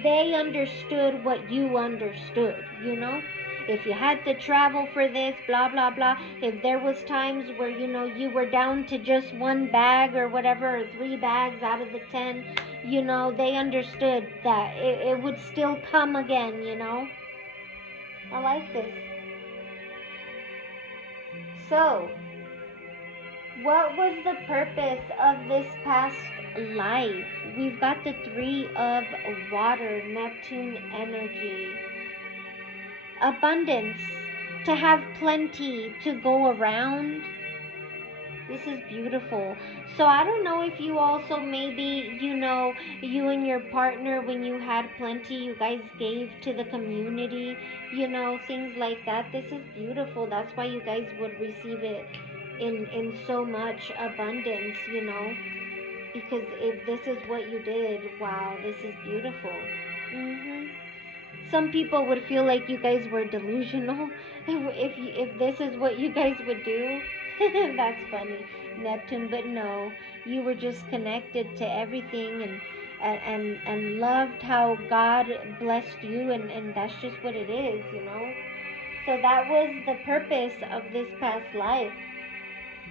They understood what you understood, If you had to travel for this, blah, blah, blah. If there was times where, you were down to just one bag or whatever, or 3 bags out of the 10, they understood that it would still come again, I like this. So, what was the purpose of this past life? We've got the 3 of water, Neptune energy. Abundance, to have plenty to go around. This is beautiful. So I don't know if you also maybe, you and your partner, when you had plenty, you guys gave to the community, things like that. This is beautiful. That's why you guys would receive it in so much abundance, because if this is what you did, wow, this is beautiful. Some people would feel like you guys were delusional if this is what you guys would do. That's funny, Neptune. But no, you were just connected to everything and loved how God blessed you, and that's just what it is, So that was the purpose of this past life.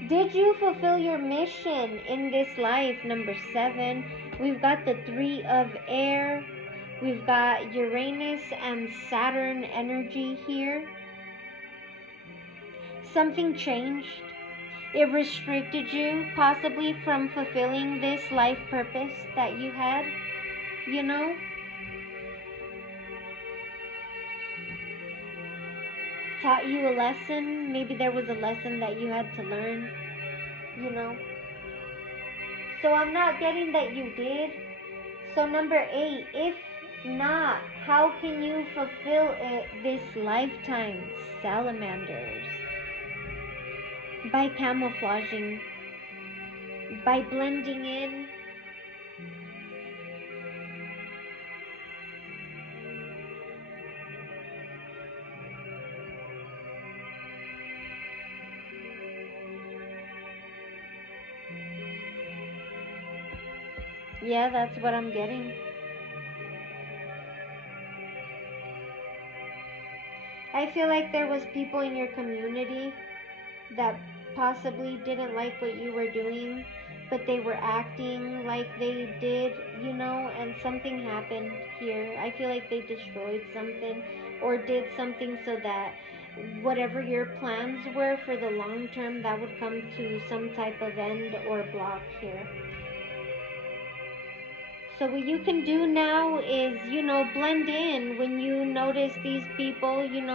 Did you fulfill your mission in this life? Number 7. We've got the 3 of Air. We've got Uranus and Saturn energy here. Something changed. It restricted you possibly from fulfilling this life purpose that you had, Taught you a lesson. Maybe there was a lesson that you had to learn, So I'm not getting that you did. So number 8, if not, how can you fulfill it this lifetime? Salamanders. By camouflaging, by blending in. Yeah, that's what I'm getting. I feel like there was people in your community that possibly didn't like what you were doing, but they were acting like they did, and something happened here. I feel like they destroyed something or did something so that whatever your plans were for the long term, that would come to some type of end or block here. So what you can do now is, blend in when you notice these people, you're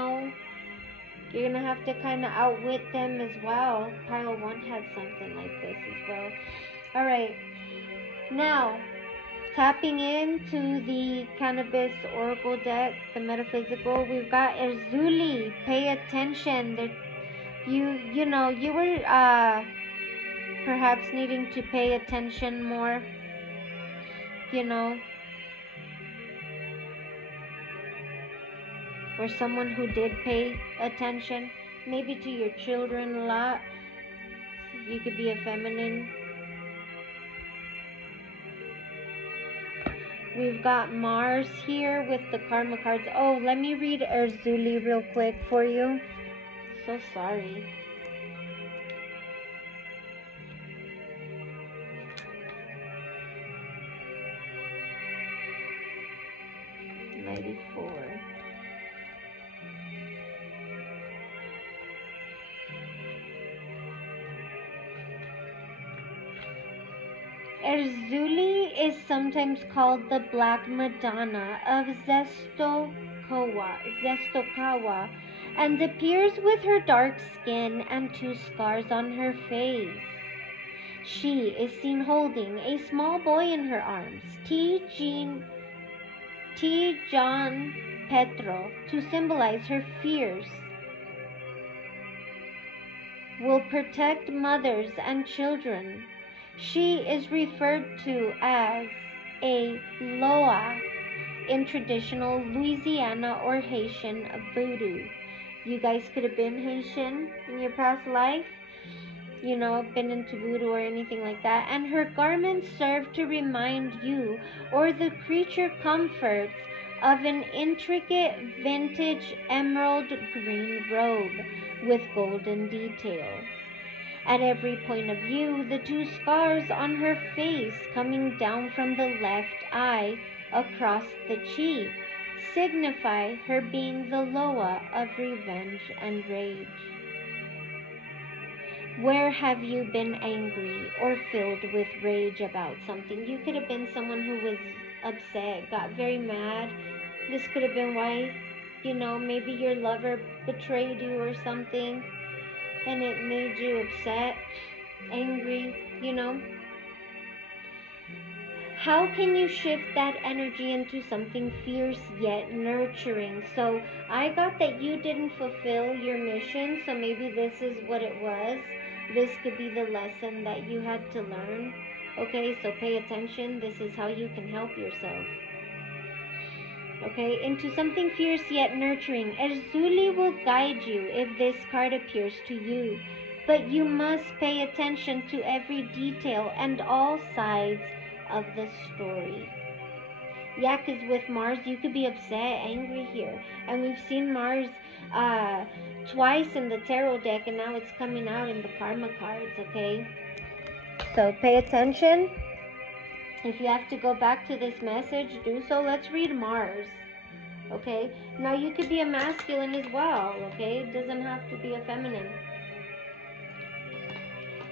going to have to kind of outwit them as well. Pile 1 had something like this as well. All right. Now, Tapping into the cannabis oracle deck, the metaphysical, we've got Erzuli. Pay attention. You were perhaps needing to pay attention more. Or someone who did pay attention, maybe to your children a lot. You could be a feminine. We've got Mars here with the karma cards. Oh, let me read Erzuli real quick for you. So sorry. Erzuli is sometimes called the Black Madonna of Zestokawa, and appears with her dark skin and 2 scars on her face. She is seen holding a small boy in her arms, T. John Petro, to symbolize her fierce will protect mothers and children. She is referred to as a Loa in traditional Louisiana or Haitian voodoo. You guys could have been Haitian in your past life, been into voodoo or anything like that. And her garments serve to remind you or the creature comforts of an intricate vintage emerald green robe with golden detail. At every point of view, the 2 scars on her face coming down from the left eye across the cheek signify her being the Loa of revenge and rage. Where have you been angry or filled with rage about something? You could have been someone who was upset, got very mad. This could have been why, maybe your lover betrayed you or something, and it made you upset, angry, How can you shift that energy into something fierce yet nurturing? So I got that you didn't fulfill your mission, so maybe this is what it was. This could be the lesson that you had to learn. Okay, so pay attention. This is how you can help yourself. Okay, into something fierce yet nurturing. Erzuli will guide you if this card appears to you. But you must pay attention to every detail and all sides of the story. Yeah, because with Mars, you could be upset, angry here. And we've seen Mars twice in the tarot deck, and now it's coming out in the karma cards, okay? So pay attention. If you have to go back to this message, do so. Let's read Mars, okay? Now, you could be a masculine as well, okay? It doesn't have to be a feminine.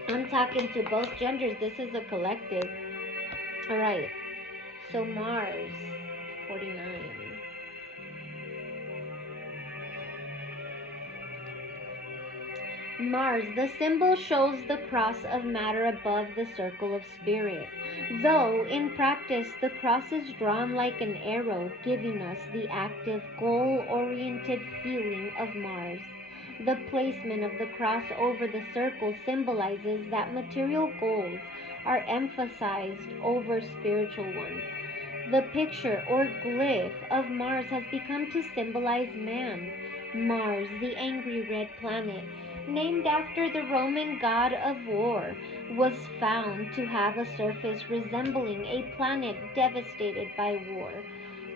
I'm talking to both genders. This is a collective. All right. So Mars, 49. Mars, the symbol shows the cross of matter above the circle of spirit. Though, in practice, the cross is drawn like an arrow, giving us the active, goal-oriented feeling of Mars. The placement of the cross over the circle symbolizes that material goals are emphasized over spiritual ones. The picture or glyph of Mars has become to symbolize man. Mars, the angry red planet, named after the Roman god of war, was found to have a surface resembling a planet devastated by war.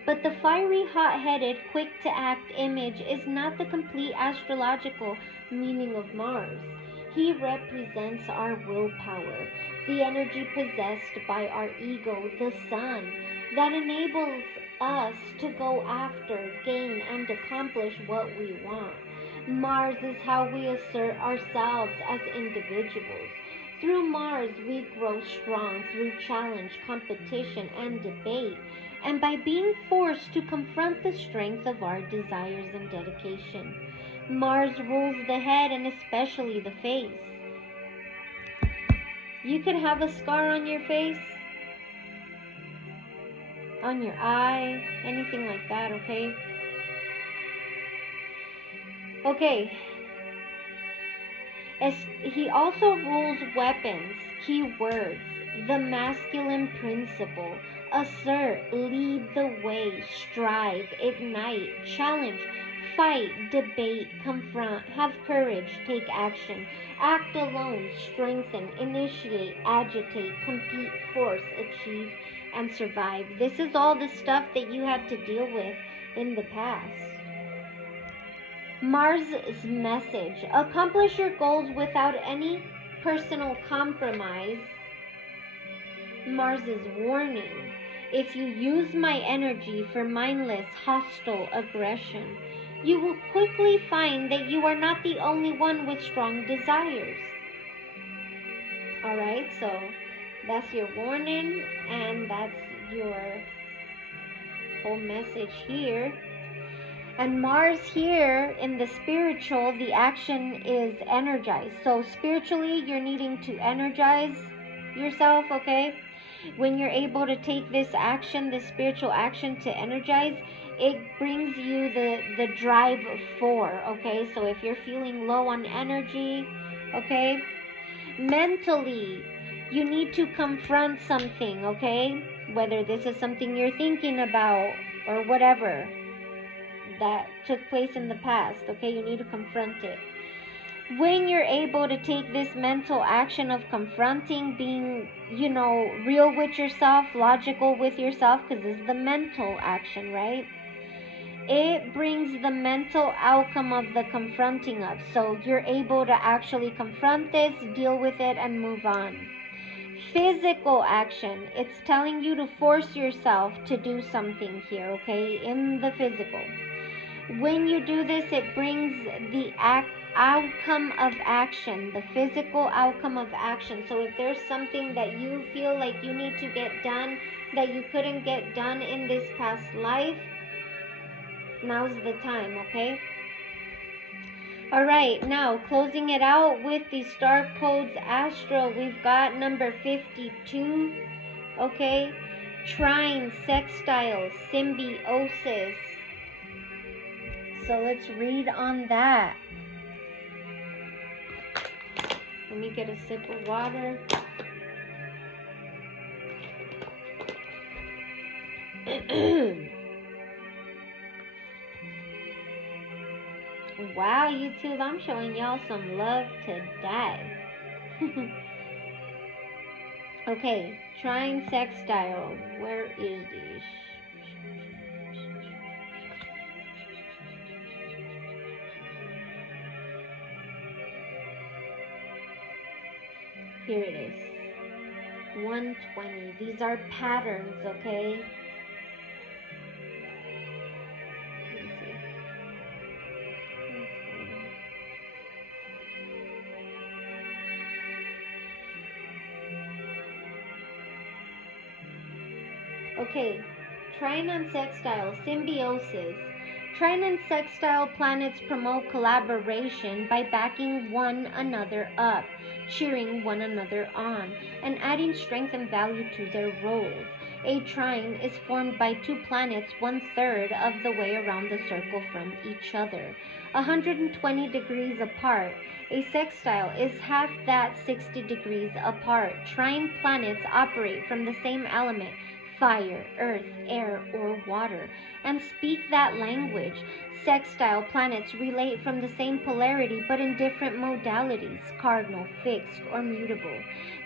But the fiery, hot-headed, quick-to-act image is not the complete astrological meaning of Mars. He represents our willpower, the energy possessed by our ego, the sun, that enables us to go after, gain, and accomplish what we want. Mars is how we assert ourselves as individuals. Through Mars, we grow strong through challenge, competition, and debate, and by being forced to confront the strength of our desires and dedication. Mars rules the head and especially the face. You could have a scar on your face. on your eye, anything like that, okay? Okay. He also rules weapons, keywords, the masculine principle, assert, lead the way, strive, ignite, challenge, fight, debate, confront, have courage, take action, act alone, strengthen, initiate, agitate, compete, force, achieve, and survive. This is all the stuff that you had to deal with in the past. Mars's message: accomplish your goals without any personal compromise. Mars's warning: if you use my energy for mindless, hostile aggression, you will quickly find that you are not the only one with strong desires. Alright, so that's your warning, and that's your whole message here. And Mars here in the spiritual, the action is energize. So spiritually, you're needing to energize yourself, okay? When you're able to take this action, this spiritual action to energize, it brings you the drive for, okay? So if you're feeling low on energy, okay? Mentally, you need to confront something, okay? Whether this is something you're thinking about or whatever that took place in the past, okay? You need to confront it. When you're able to take this mental action of confronting, being, real with yourself, logical with yourself, because this is the mental action, right? It brings the mental outcome of the confronting of. So you're able to actually confront this, deal with it, and move on. Physical action, it's telling you to force yourself to do something here, okay? In the physical. When you do this, it brings the outcome of action, the physical outcome of action. So if there's something that you feel like you need to get done that you couldn't get done in this past life, now's the time, okay? Alright, now closing it out with the star codes astral, we've got number 52, okay? Trine, sextile, symbiosis. So let's read on that. Let me get a sip of water. Wow, YouTube, I'm showing y'all some love today. Okay, trine sextile. Where is this? Here it is. 120. These are patterns, okay? Let me see. 120. Okay, trine and sextile, symbiosis. Trine and sextile planets promote collaboration by backing one another up, cheering one another on, and adding strength and value to their roles. A trine is formed by two planets 1/3 of the way around the circle from each other, 120 degrees apart. A sextile is half that, 60 degrees apart. Trine planets operate from the same element, fire, earth, air, or water, and speak that language. Sextile planets relate from the same polarity but in different modalities, cardinal, fixed, or mutable.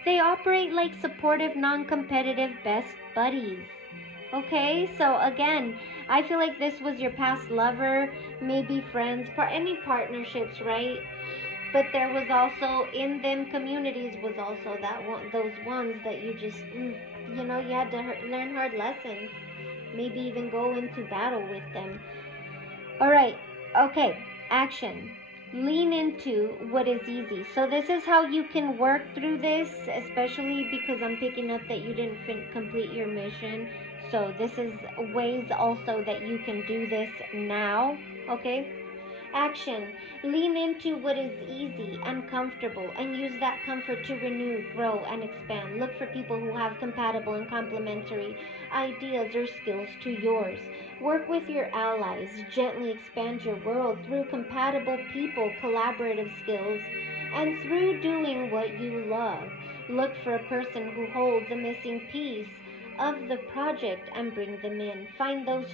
They operate like supportive, non-competitive best buddies. Okay, so again, I feel like this was your past lover, maybe friends, any partnerships, right? But there was also, in them communities, was also that one, those ones that you just, you had to learn hard lessons. Maybe even go into battle with them. Alright, okay, action. Lean into what is easy. So this is how you can work through this, especially because I'm picking up that you didn't complete your mission. So this is ways also that you can do this now, okay? Action. Lean into what is easy and comfortable and use that comfort to renew, grow, and expand. Look for people who have compatible and complementary ideas or skills to yours. Work with your allies. Gently expand your world through compatible people, collaborative skills, and through doing what you love. Look for a person who holds a missing piece of the project and bring them in. Find those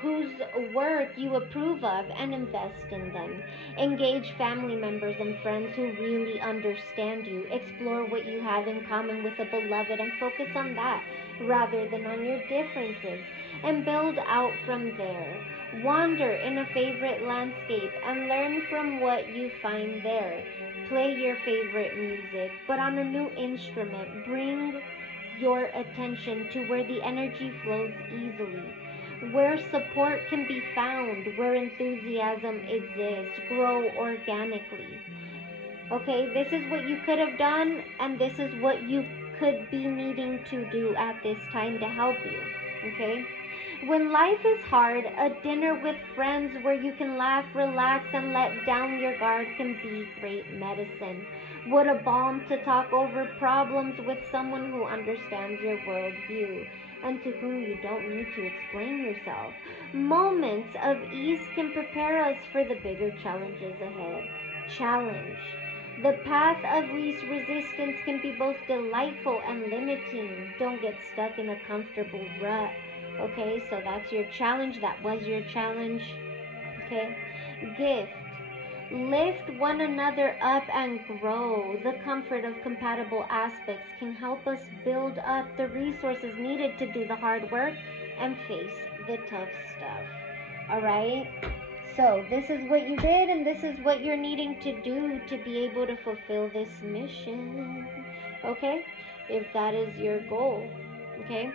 whose work you approve of and invest in them. Engage family members and friends who really understand you. Explore what you have in common with a beloved and focus on that rather than on your differences, and build out from there. Wander in a favorite landscape and learn from what you find there. Play your favorite music, but on a new instrument. Bring your attention to where the energy flows easily, where support can be found, where enthusiasm exists. Grow organically. Okay, this is what you could have done, and this is what you could be needing to do at this time to help you. Okay? When life is hard, a dinner with friends where you can laugh, relax, and let down your guard can be great medicine. What a balm to talk over problems with someone who understands your worldview and to whom you don't need to explain yourself. Moments of ease can prepare us for the bigger challenges ahead. Challenge. The path of least resistance can be both delightful and limiting. Don't get stuck in a comfortable rut. Okay, so that's your challenge. That was your challenge. Okay, gift. Lift one another up and grow. The comfort of compatible aspects can help us build up the resources needed to do the hard work and face the tough stuff. All right? So, this is what you did, and this is what you're needing to do to be able to fulfill this mission. Okay? If that is your goal. Okay?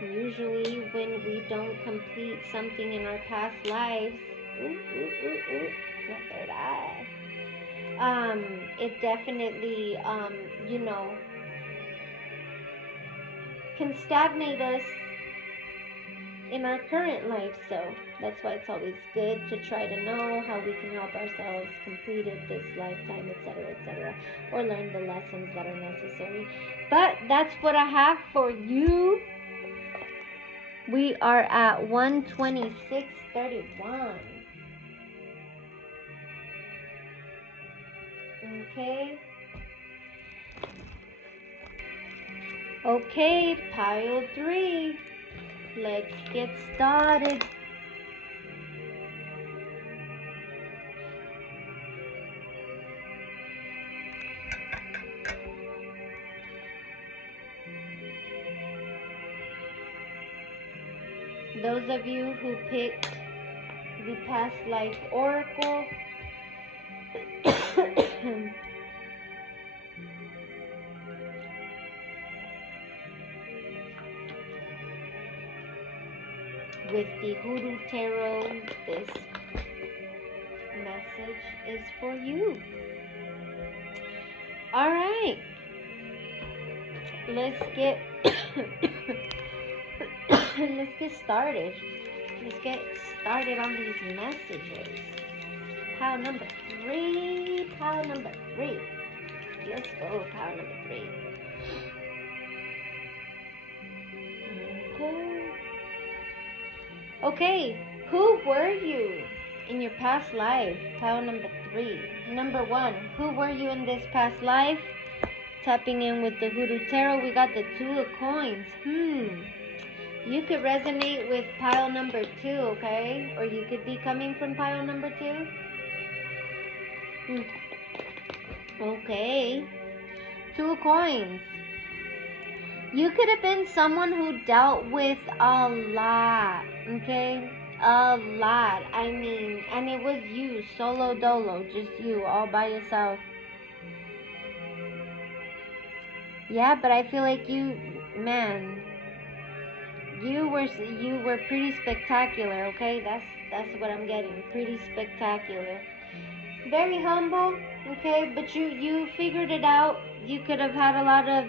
Usually, when we don't complete something in our past lives, my third eye. It definitely, can stagnate us in our current life. So that's why it's always good to try to know how we can help ourselves complete it this lifetime, etc., or learn the lessons that are necessary. But that's what I have for you. We are at 126:31. Okay, pile 3. Let's get started. Those of you who picked the past life oracle, with the Hoodoo Tarot, this message is for you. All right, let's get started. Let's get started on these messages. Pile number 3. Let's go, pile number 3. Okay, who were you in your past life? Pile number 3. Number 1, who were you in this past life? Tapping in with the Hoodoo Tarot, we got the 2 of coins. You could resonate with pile number 2, okay? Or you could be coming from pile number 2. Okay. 2 of coins. You could have been someone who dealt with a lot, okay? A lot. I mean, and it was you, solo dolo, just you, all by yourself. Yeah, but I feel like you were pretty spectacular, okay? That's what I'm getting. Pretty spectacular. Very humble, okay? But you figured it out. You could have had a lot of,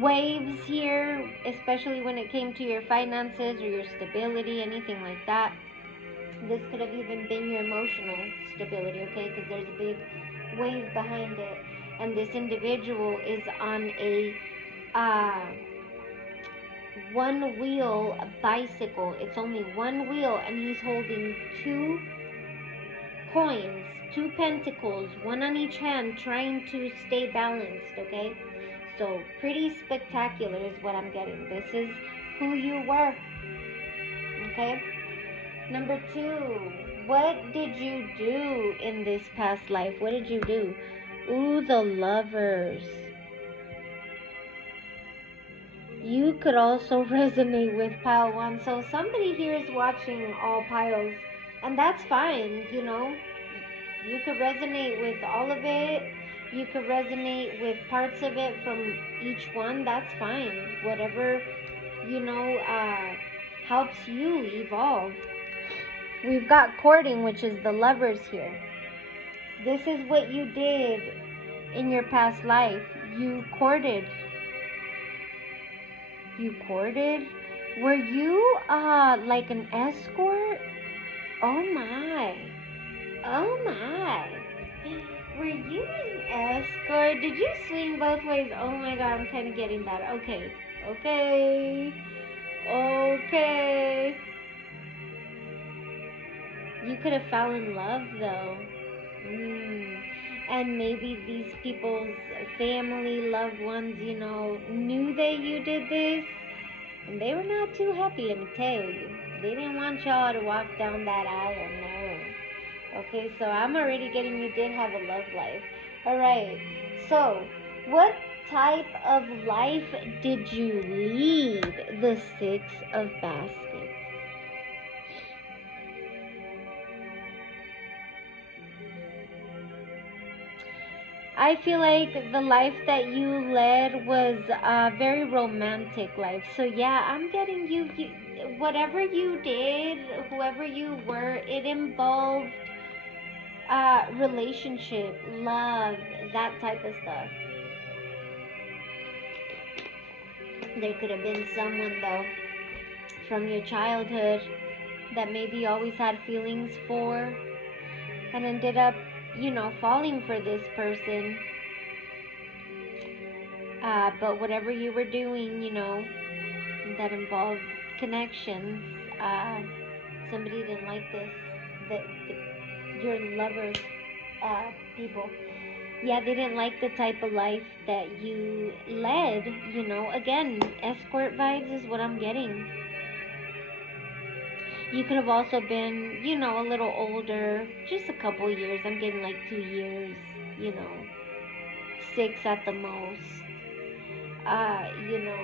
waves here, especially when it came to your finances or your stability, anything like that. This could have even been your emotional stability, okay? Because there's a big wave behind it. And this individual is on a one wheel bicycle. It's only one wheel, and he's holding two coins, two pentacles, one on each hand, trying to stay balanced, okay? So pretty spectacular is what I'm getting. This is who you were, okay? Number 2, what did you do in this past life? What did you do? Ooh, the Lovers. You could also resonate with pile 1. So somebody here is watching all piles, and that's fine, you know. You could resonate with all of it. You could resonate with parts of it from each one. That's fine. Whatever, you know, helps you evolve. We've got courting, which is the Lovers here. This is what you did in your past life. You courted. You courted? Were you like an escort? Oh my. Oh my. Were you an escort? Did you swing both ways? Oh my god, I'm kind of getting that. Okay. Okay. Okay. You could have fallen in love though. And maybe these people's family, loved ones, you know, knew that you did this. And they were not too happy, let me tell you. They didn't want y'all to walk down that aisle, no. Okay, so I'm already getting you did have a love life. Alright, so what type of life did you lead? The 6 of Baskets. I feel like the life that you led was a very romantic life. So yeah, I'm getting you whatever you did, whoever you were, it involved relationship, love, that type of stuff. There could have been someone though from your childhood that maybe you always had feelings for and ended up, you know, falling for this person. But whatever you were doing, you know, that involved connections, somebody didn't like this. Your lovers, people, yeah, they didn't like the type of life that you led, you know. Again, escort vibes is what I'm getting. You could have also been, you know, a little older, just a couple years. I'm getting like 2 years, you know, 6 at the most. You know,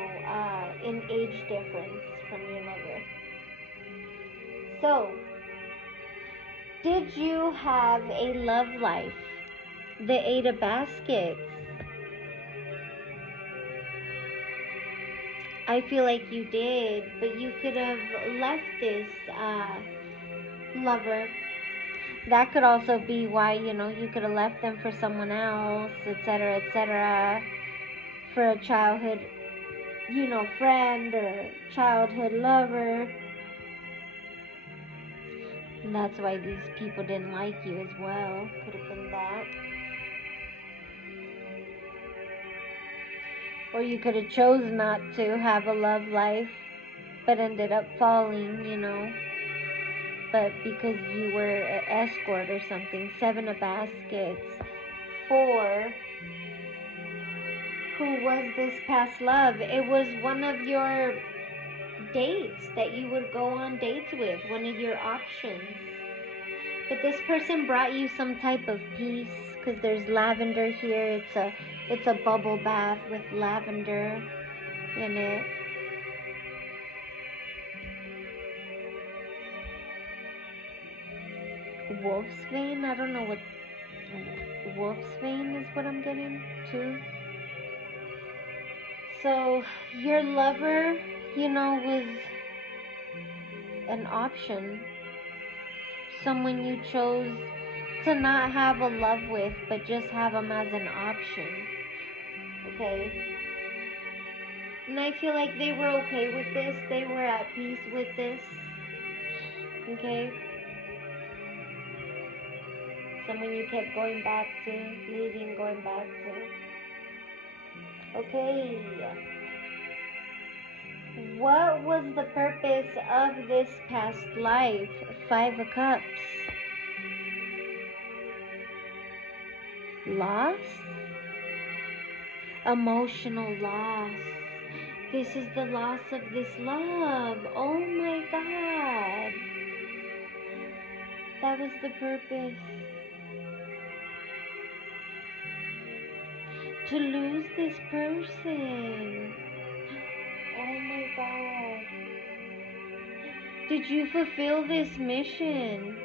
in age difference from your lover. So, did you have a love life? The 8 of Baskets. I feel like you did, but you could have left this lover. That could also be why, you know, you could have left them for someone else, etc., etc., for a childhood, you know, friend or childhood lover. And that's why these people didn't like you as well. Could have been that. Or you could have chose not to have a love life, but ended up falling, you know. But because you were an escort or something. 7 of Baskets. 4. Who was this past love? It was one of your dates that you would go on dates with. One of your options. But this person brought you some type of peace, because there's lavender here. It's a bubble bath with lavender in it. Wolf's vein? I don't know what wolf's vein is what I'm getting too. So your lover, you know, was an option. Someone you chose to not have a love with, but just have them as an option. Okay? And I feel like they were okay with this. They were at peace with this. Okay? someone you kept going back to, leaving, going back to. Okay. What was the purpose of this past life? 5 of Cups. Loss? Emotional loss. This is the loss of this love. Oh my God. That was the purpose. To lose this person. Oh my God. Did you fulfill this mission?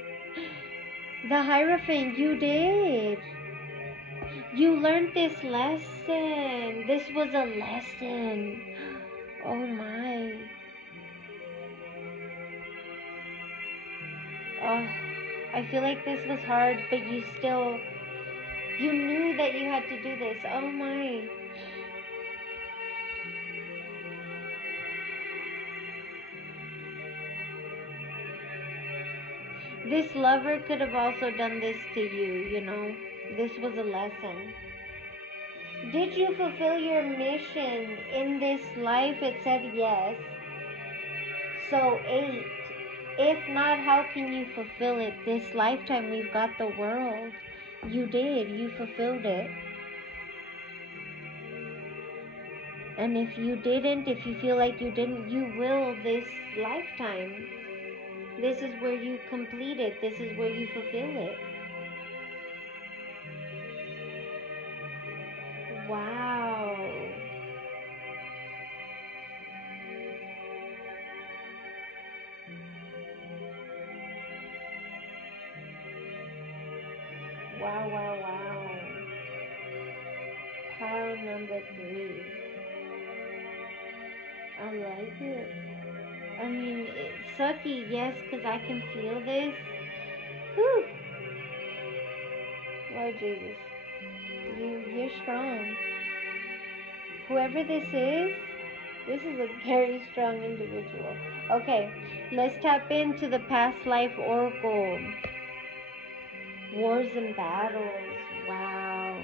The Hierophant, you did. You learned this lesson. This was a lesson. Oh my. Oh, I feel like this was hard, but you knew that you had to do this. Oh my. This lover could have also done this to you, you know. This was a lesson. Did you fulfill your mission in this life? It said yes. So 8. If not, how can you fulfill it? This lifetime, we've got the world. You did. You fulfilled it. And if you didn't, if you feel like you didn't, you will this lifetime. This is where you complete it. This is where you fulfill it. Wow. Wow, wow, wow. Pile number 3. I like it. I mean, it's sucky, yes, because I can feel this. Whew. Lord Jesus. You're strong. Whoever this is a very strong individual. Okay, let's tap into the past life oracle. Wars and battles. Wow.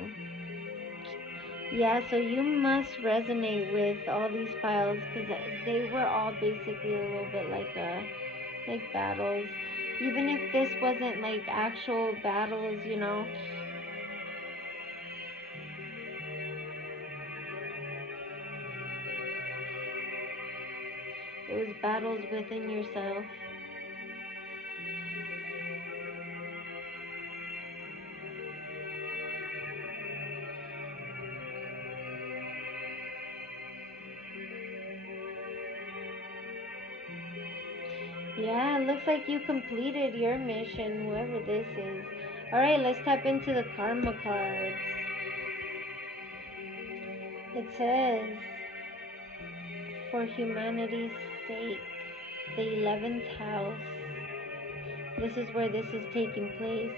Yeah, so you must resonate with all these piles because they were all basically a little bit like battles. Even if this wasn't like actual battles, you know. It was battles within yourself. Yeah, it looks like you completed your mission, whoever this is. Alright, let's tap into the karma cards. It says, for humanity's sake, the 11th house. This is where this is taking place.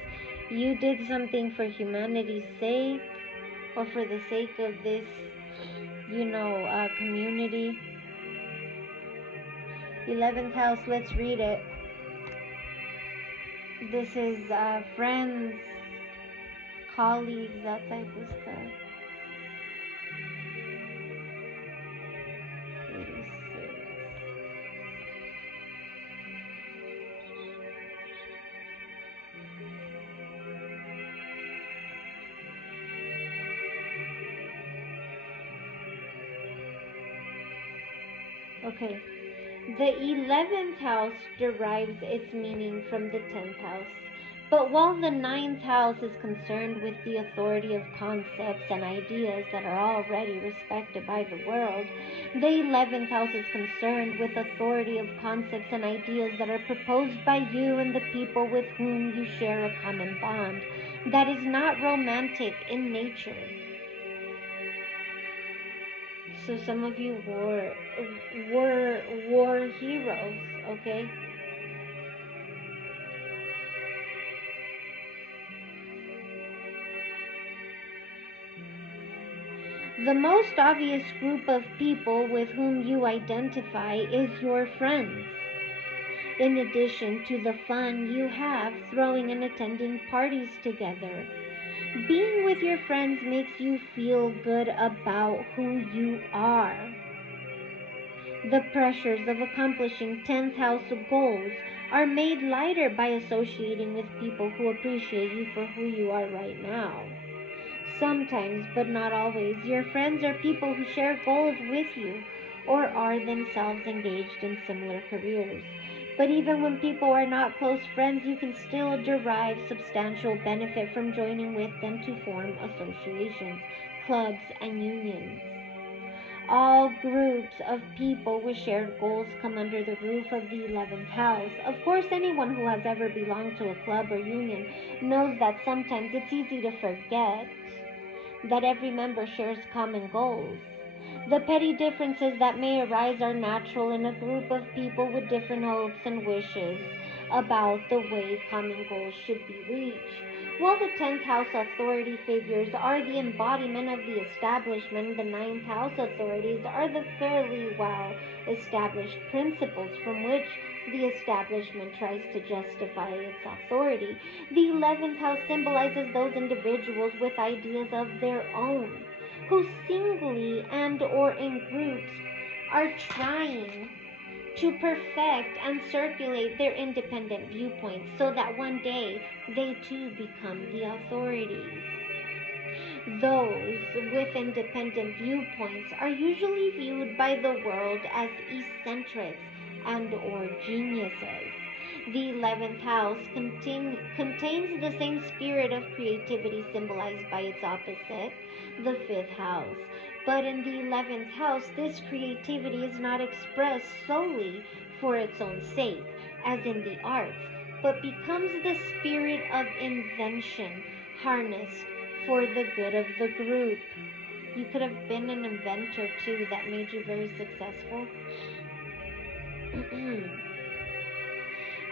You did something for humanity's sake, or for the sake of this, community. 11th house, let's read it. This is friends, colleagues, that type of stuff. 86. Okay. The 11th house derives its meaning from the 10th house. But while the 9th house is concerned with the authority of concepts and ideas that are already respected by the world, the 11th house is concerned with authority of concepts and ideas that are proposed by you and the people with whom you share a common bond that is not romantic in nature. So some of you were heroes, okay? The most obvious group of people with whom you identify is your friends. in addition to the fun you have throwing and attending parties together. Being with your friends makes you feel good about who you are. The pressures of accomplishing 10th house goals are made lighter by associating with people who appreciate you for who you are right now. Sometimes, but not always, your friends are people who share goals with you or are themselves engaged in similar careers. But even when people are not close friends, you can still derive substantial benefit from joining with them to form associations, clubs, and unions. All groups of people with shared goals come under the roof of the 11th house. Of course, anyone who has ever belonged to a club or union knows that sometimes it's easy to forget that every member shares common goals. The petty differences that may arise are natural in a group of people with different hopes and wishes about the way common goals should be reached. While the 10th house authority figures are the embodiment of the establishment, the 9th house authorities are the fairly well established principles from which the establishment tries to justify its authority. The 11th house symbolizes those individuals with ideas of their own, who singly and or in groups are trying to perfect and circulate their independent viewpoints so that one day they too become the authorities. Those with independent viewpoints are usually viewed by the world as eccentrics and or geniuses. The 11th house contains the same spirit of creativity symbolized by its opposite, the 5th house. But in the 11th house, this creativity is not expressed solely for its own sake, as in the arts, but becomes the spirit of invention harnessed for the good of the group. You could have been an inventor too that made you very successful.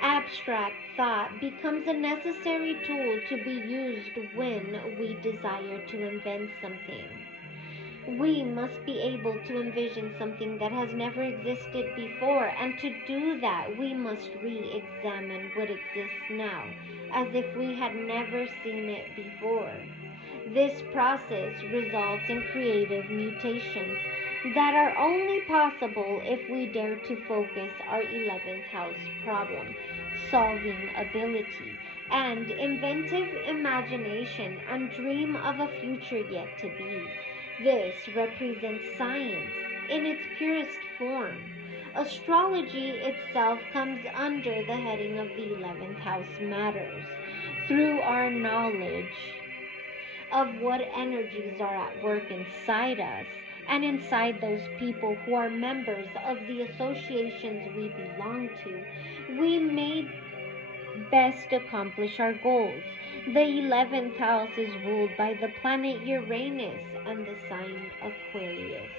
Abstract thought becomes a necessary tool to be used when we desire to invent something. We must be able to envision something that has never existed before, and to do that, we must re-examine what exists now, as if we had never seen it before. This process results in creative mutations that are only possible if we dare to focus our 11th house problem solving ability and inventive imagination and dream of a future yet to be. This represents science in its purest form. Astrology itself comes under the heading of the 11th house matters. Through our knowledge of what energies are at work inside us and inside those people who are members of the associations we belong to, we may best accomplish our goals. The 11th house is ruled by the planet Uranus and the sign Aquarius.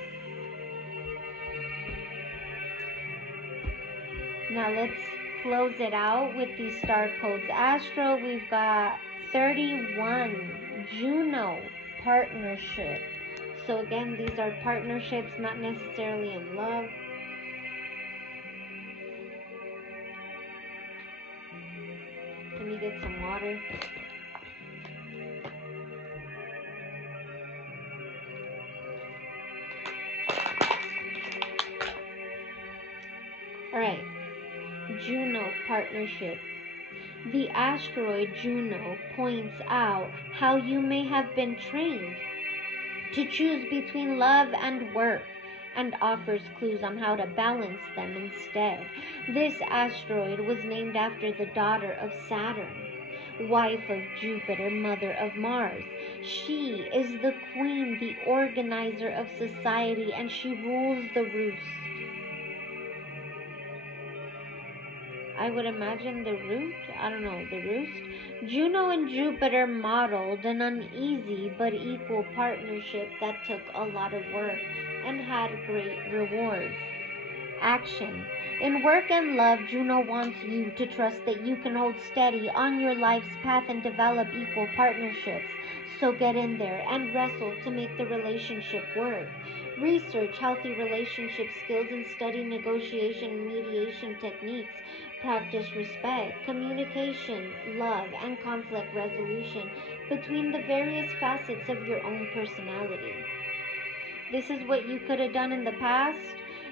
Now let's close it out with these star codes. Astro, we've got 31, Juno, partnership. So again, these are partnerships, not necessarily in love. Let me get some water. Alright, Juno partnership. The asteroid Juno points out how you may have been trained to choose between love and work and offers clues on how to balance them instead. This asteroid was named after the daughter of Saturn, wife of Jupiter, mother of Mars. She is the queen, the organizer of society, and she rules the roost. I would imagine the root, the roost. Juno and Jupiter modeled an uneasy but equal partnership that took a lot of work and had great rewards. Action. In work and love, Juno wants you to trust that you can hold steady on your life's path and develop equal partnerships. So get in there and wrestle to make the relationship work. Research healthy relationship skills and study negotiation and mediation techniques. Practice respect, communication, love, and conflict resolution between the various facets of your own personality. This is what you could have done in the past.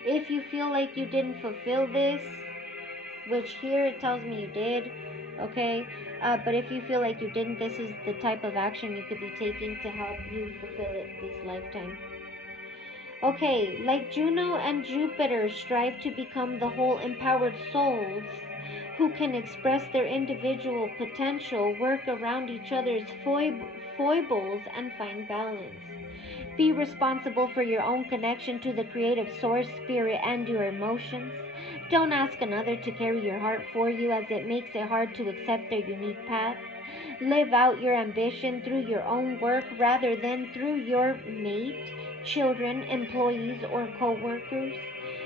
If you feel like you didn't fulfill this, which here it tells me you did, okay? But if you feel like you didn't, this is the type of action you could be taking to help you fulfill it this lifetime. Okay, like Juno and Jupiter strive to become the whole empowered souls who can express their individual potential, work around each other's foibles, and find balance. Be responsible for your own connection to the creative source, spirit, and your emotions. Don't ask another to carry your heart for you, as it makes it hard to accept their unique path. Live out your ambition through your own work rather than through your mate, children, employees, or co-workers.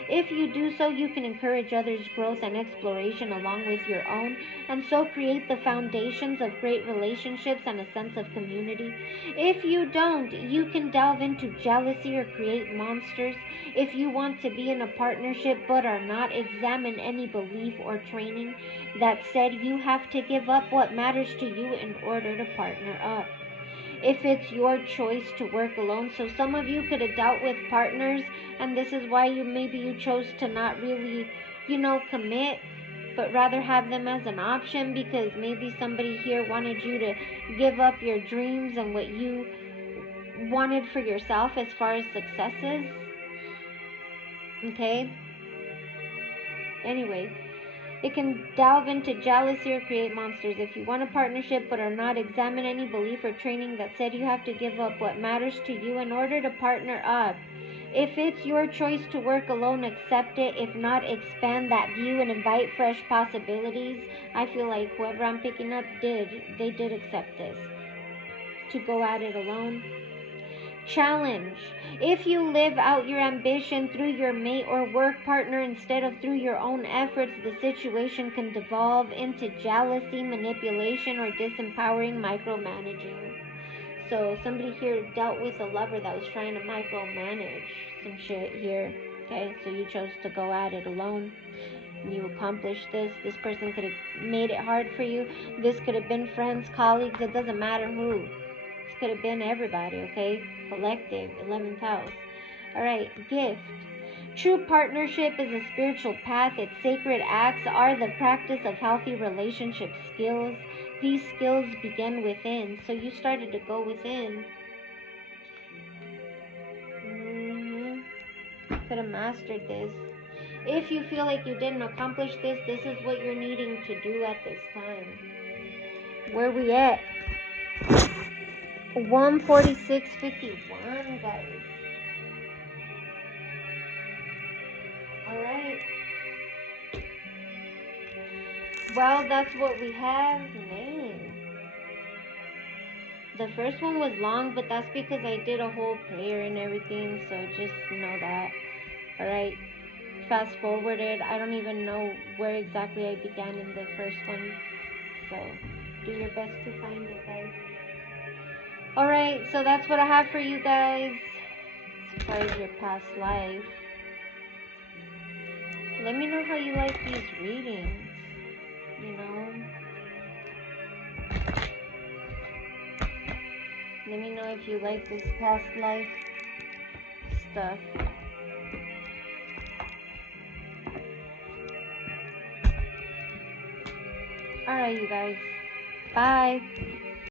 If you do so, you can encourage others' growth and exploration along with your own, and so create the foundations of great relationships and a sense of community. If you don't, you can delve into jealousy or create monsters. If you want to be in a partnership but are not, examine any belief or training that said you have to give up what matters to you in order to partner up. If it's your choice to work alone, so some of you could have dealt with partners, and this is why you chose to not really, commit, but rather have them as an option, because maybe somebody here wanted you to give up your dreams and what you wanted for yourself as far as successes. Okay? Anyway, it can delve into jealousy or create monsters. If you want a partnership but are not, examine any belief or training that said you have to give up what matters to you in order to partner up. If it's your choice to work alone, accept it. If not, expand that view and invite fresh possibilities. I feel like whoever I'm picking up they did accept this. To go at it alone. Challenge. If you live out your ambition through your mate or work partner instead of through your own efforts, the situation can devolve into jealousy, manipulation, or disempowering micromanaging. So somebody here dealt with a lover that was trying to micromanage some shit here. Okay, so you chose to go at it alone. You accomplished this. This person could have made it hard for you. This could have been friends, colleagues. It doesn't matter who. This could have been everybody, okay? Collective, 11th house. Alright, gift. True partnership is a spiritual path. Its sacred acts are the practice of healthy relationship skills. These skills begin within. So you started to go within. Could have mastered this. If you feel like you didn't accomplish this, this is what you're needing to do at this time. Where we at? 146.51, guys. Alright. Well, that's what we have. Man. The first one was long, but that's because I did a whole prayer and everything, so just know that. Alright. Fast forwarded. I don't even know where exactly I began in the first one. So, do your best to find it, guys. Alright, so that's what I have for you guys as far as your past life. Let me know how you like these readings, Let me know if you like this past life stuff. Alright, you guys. Bye.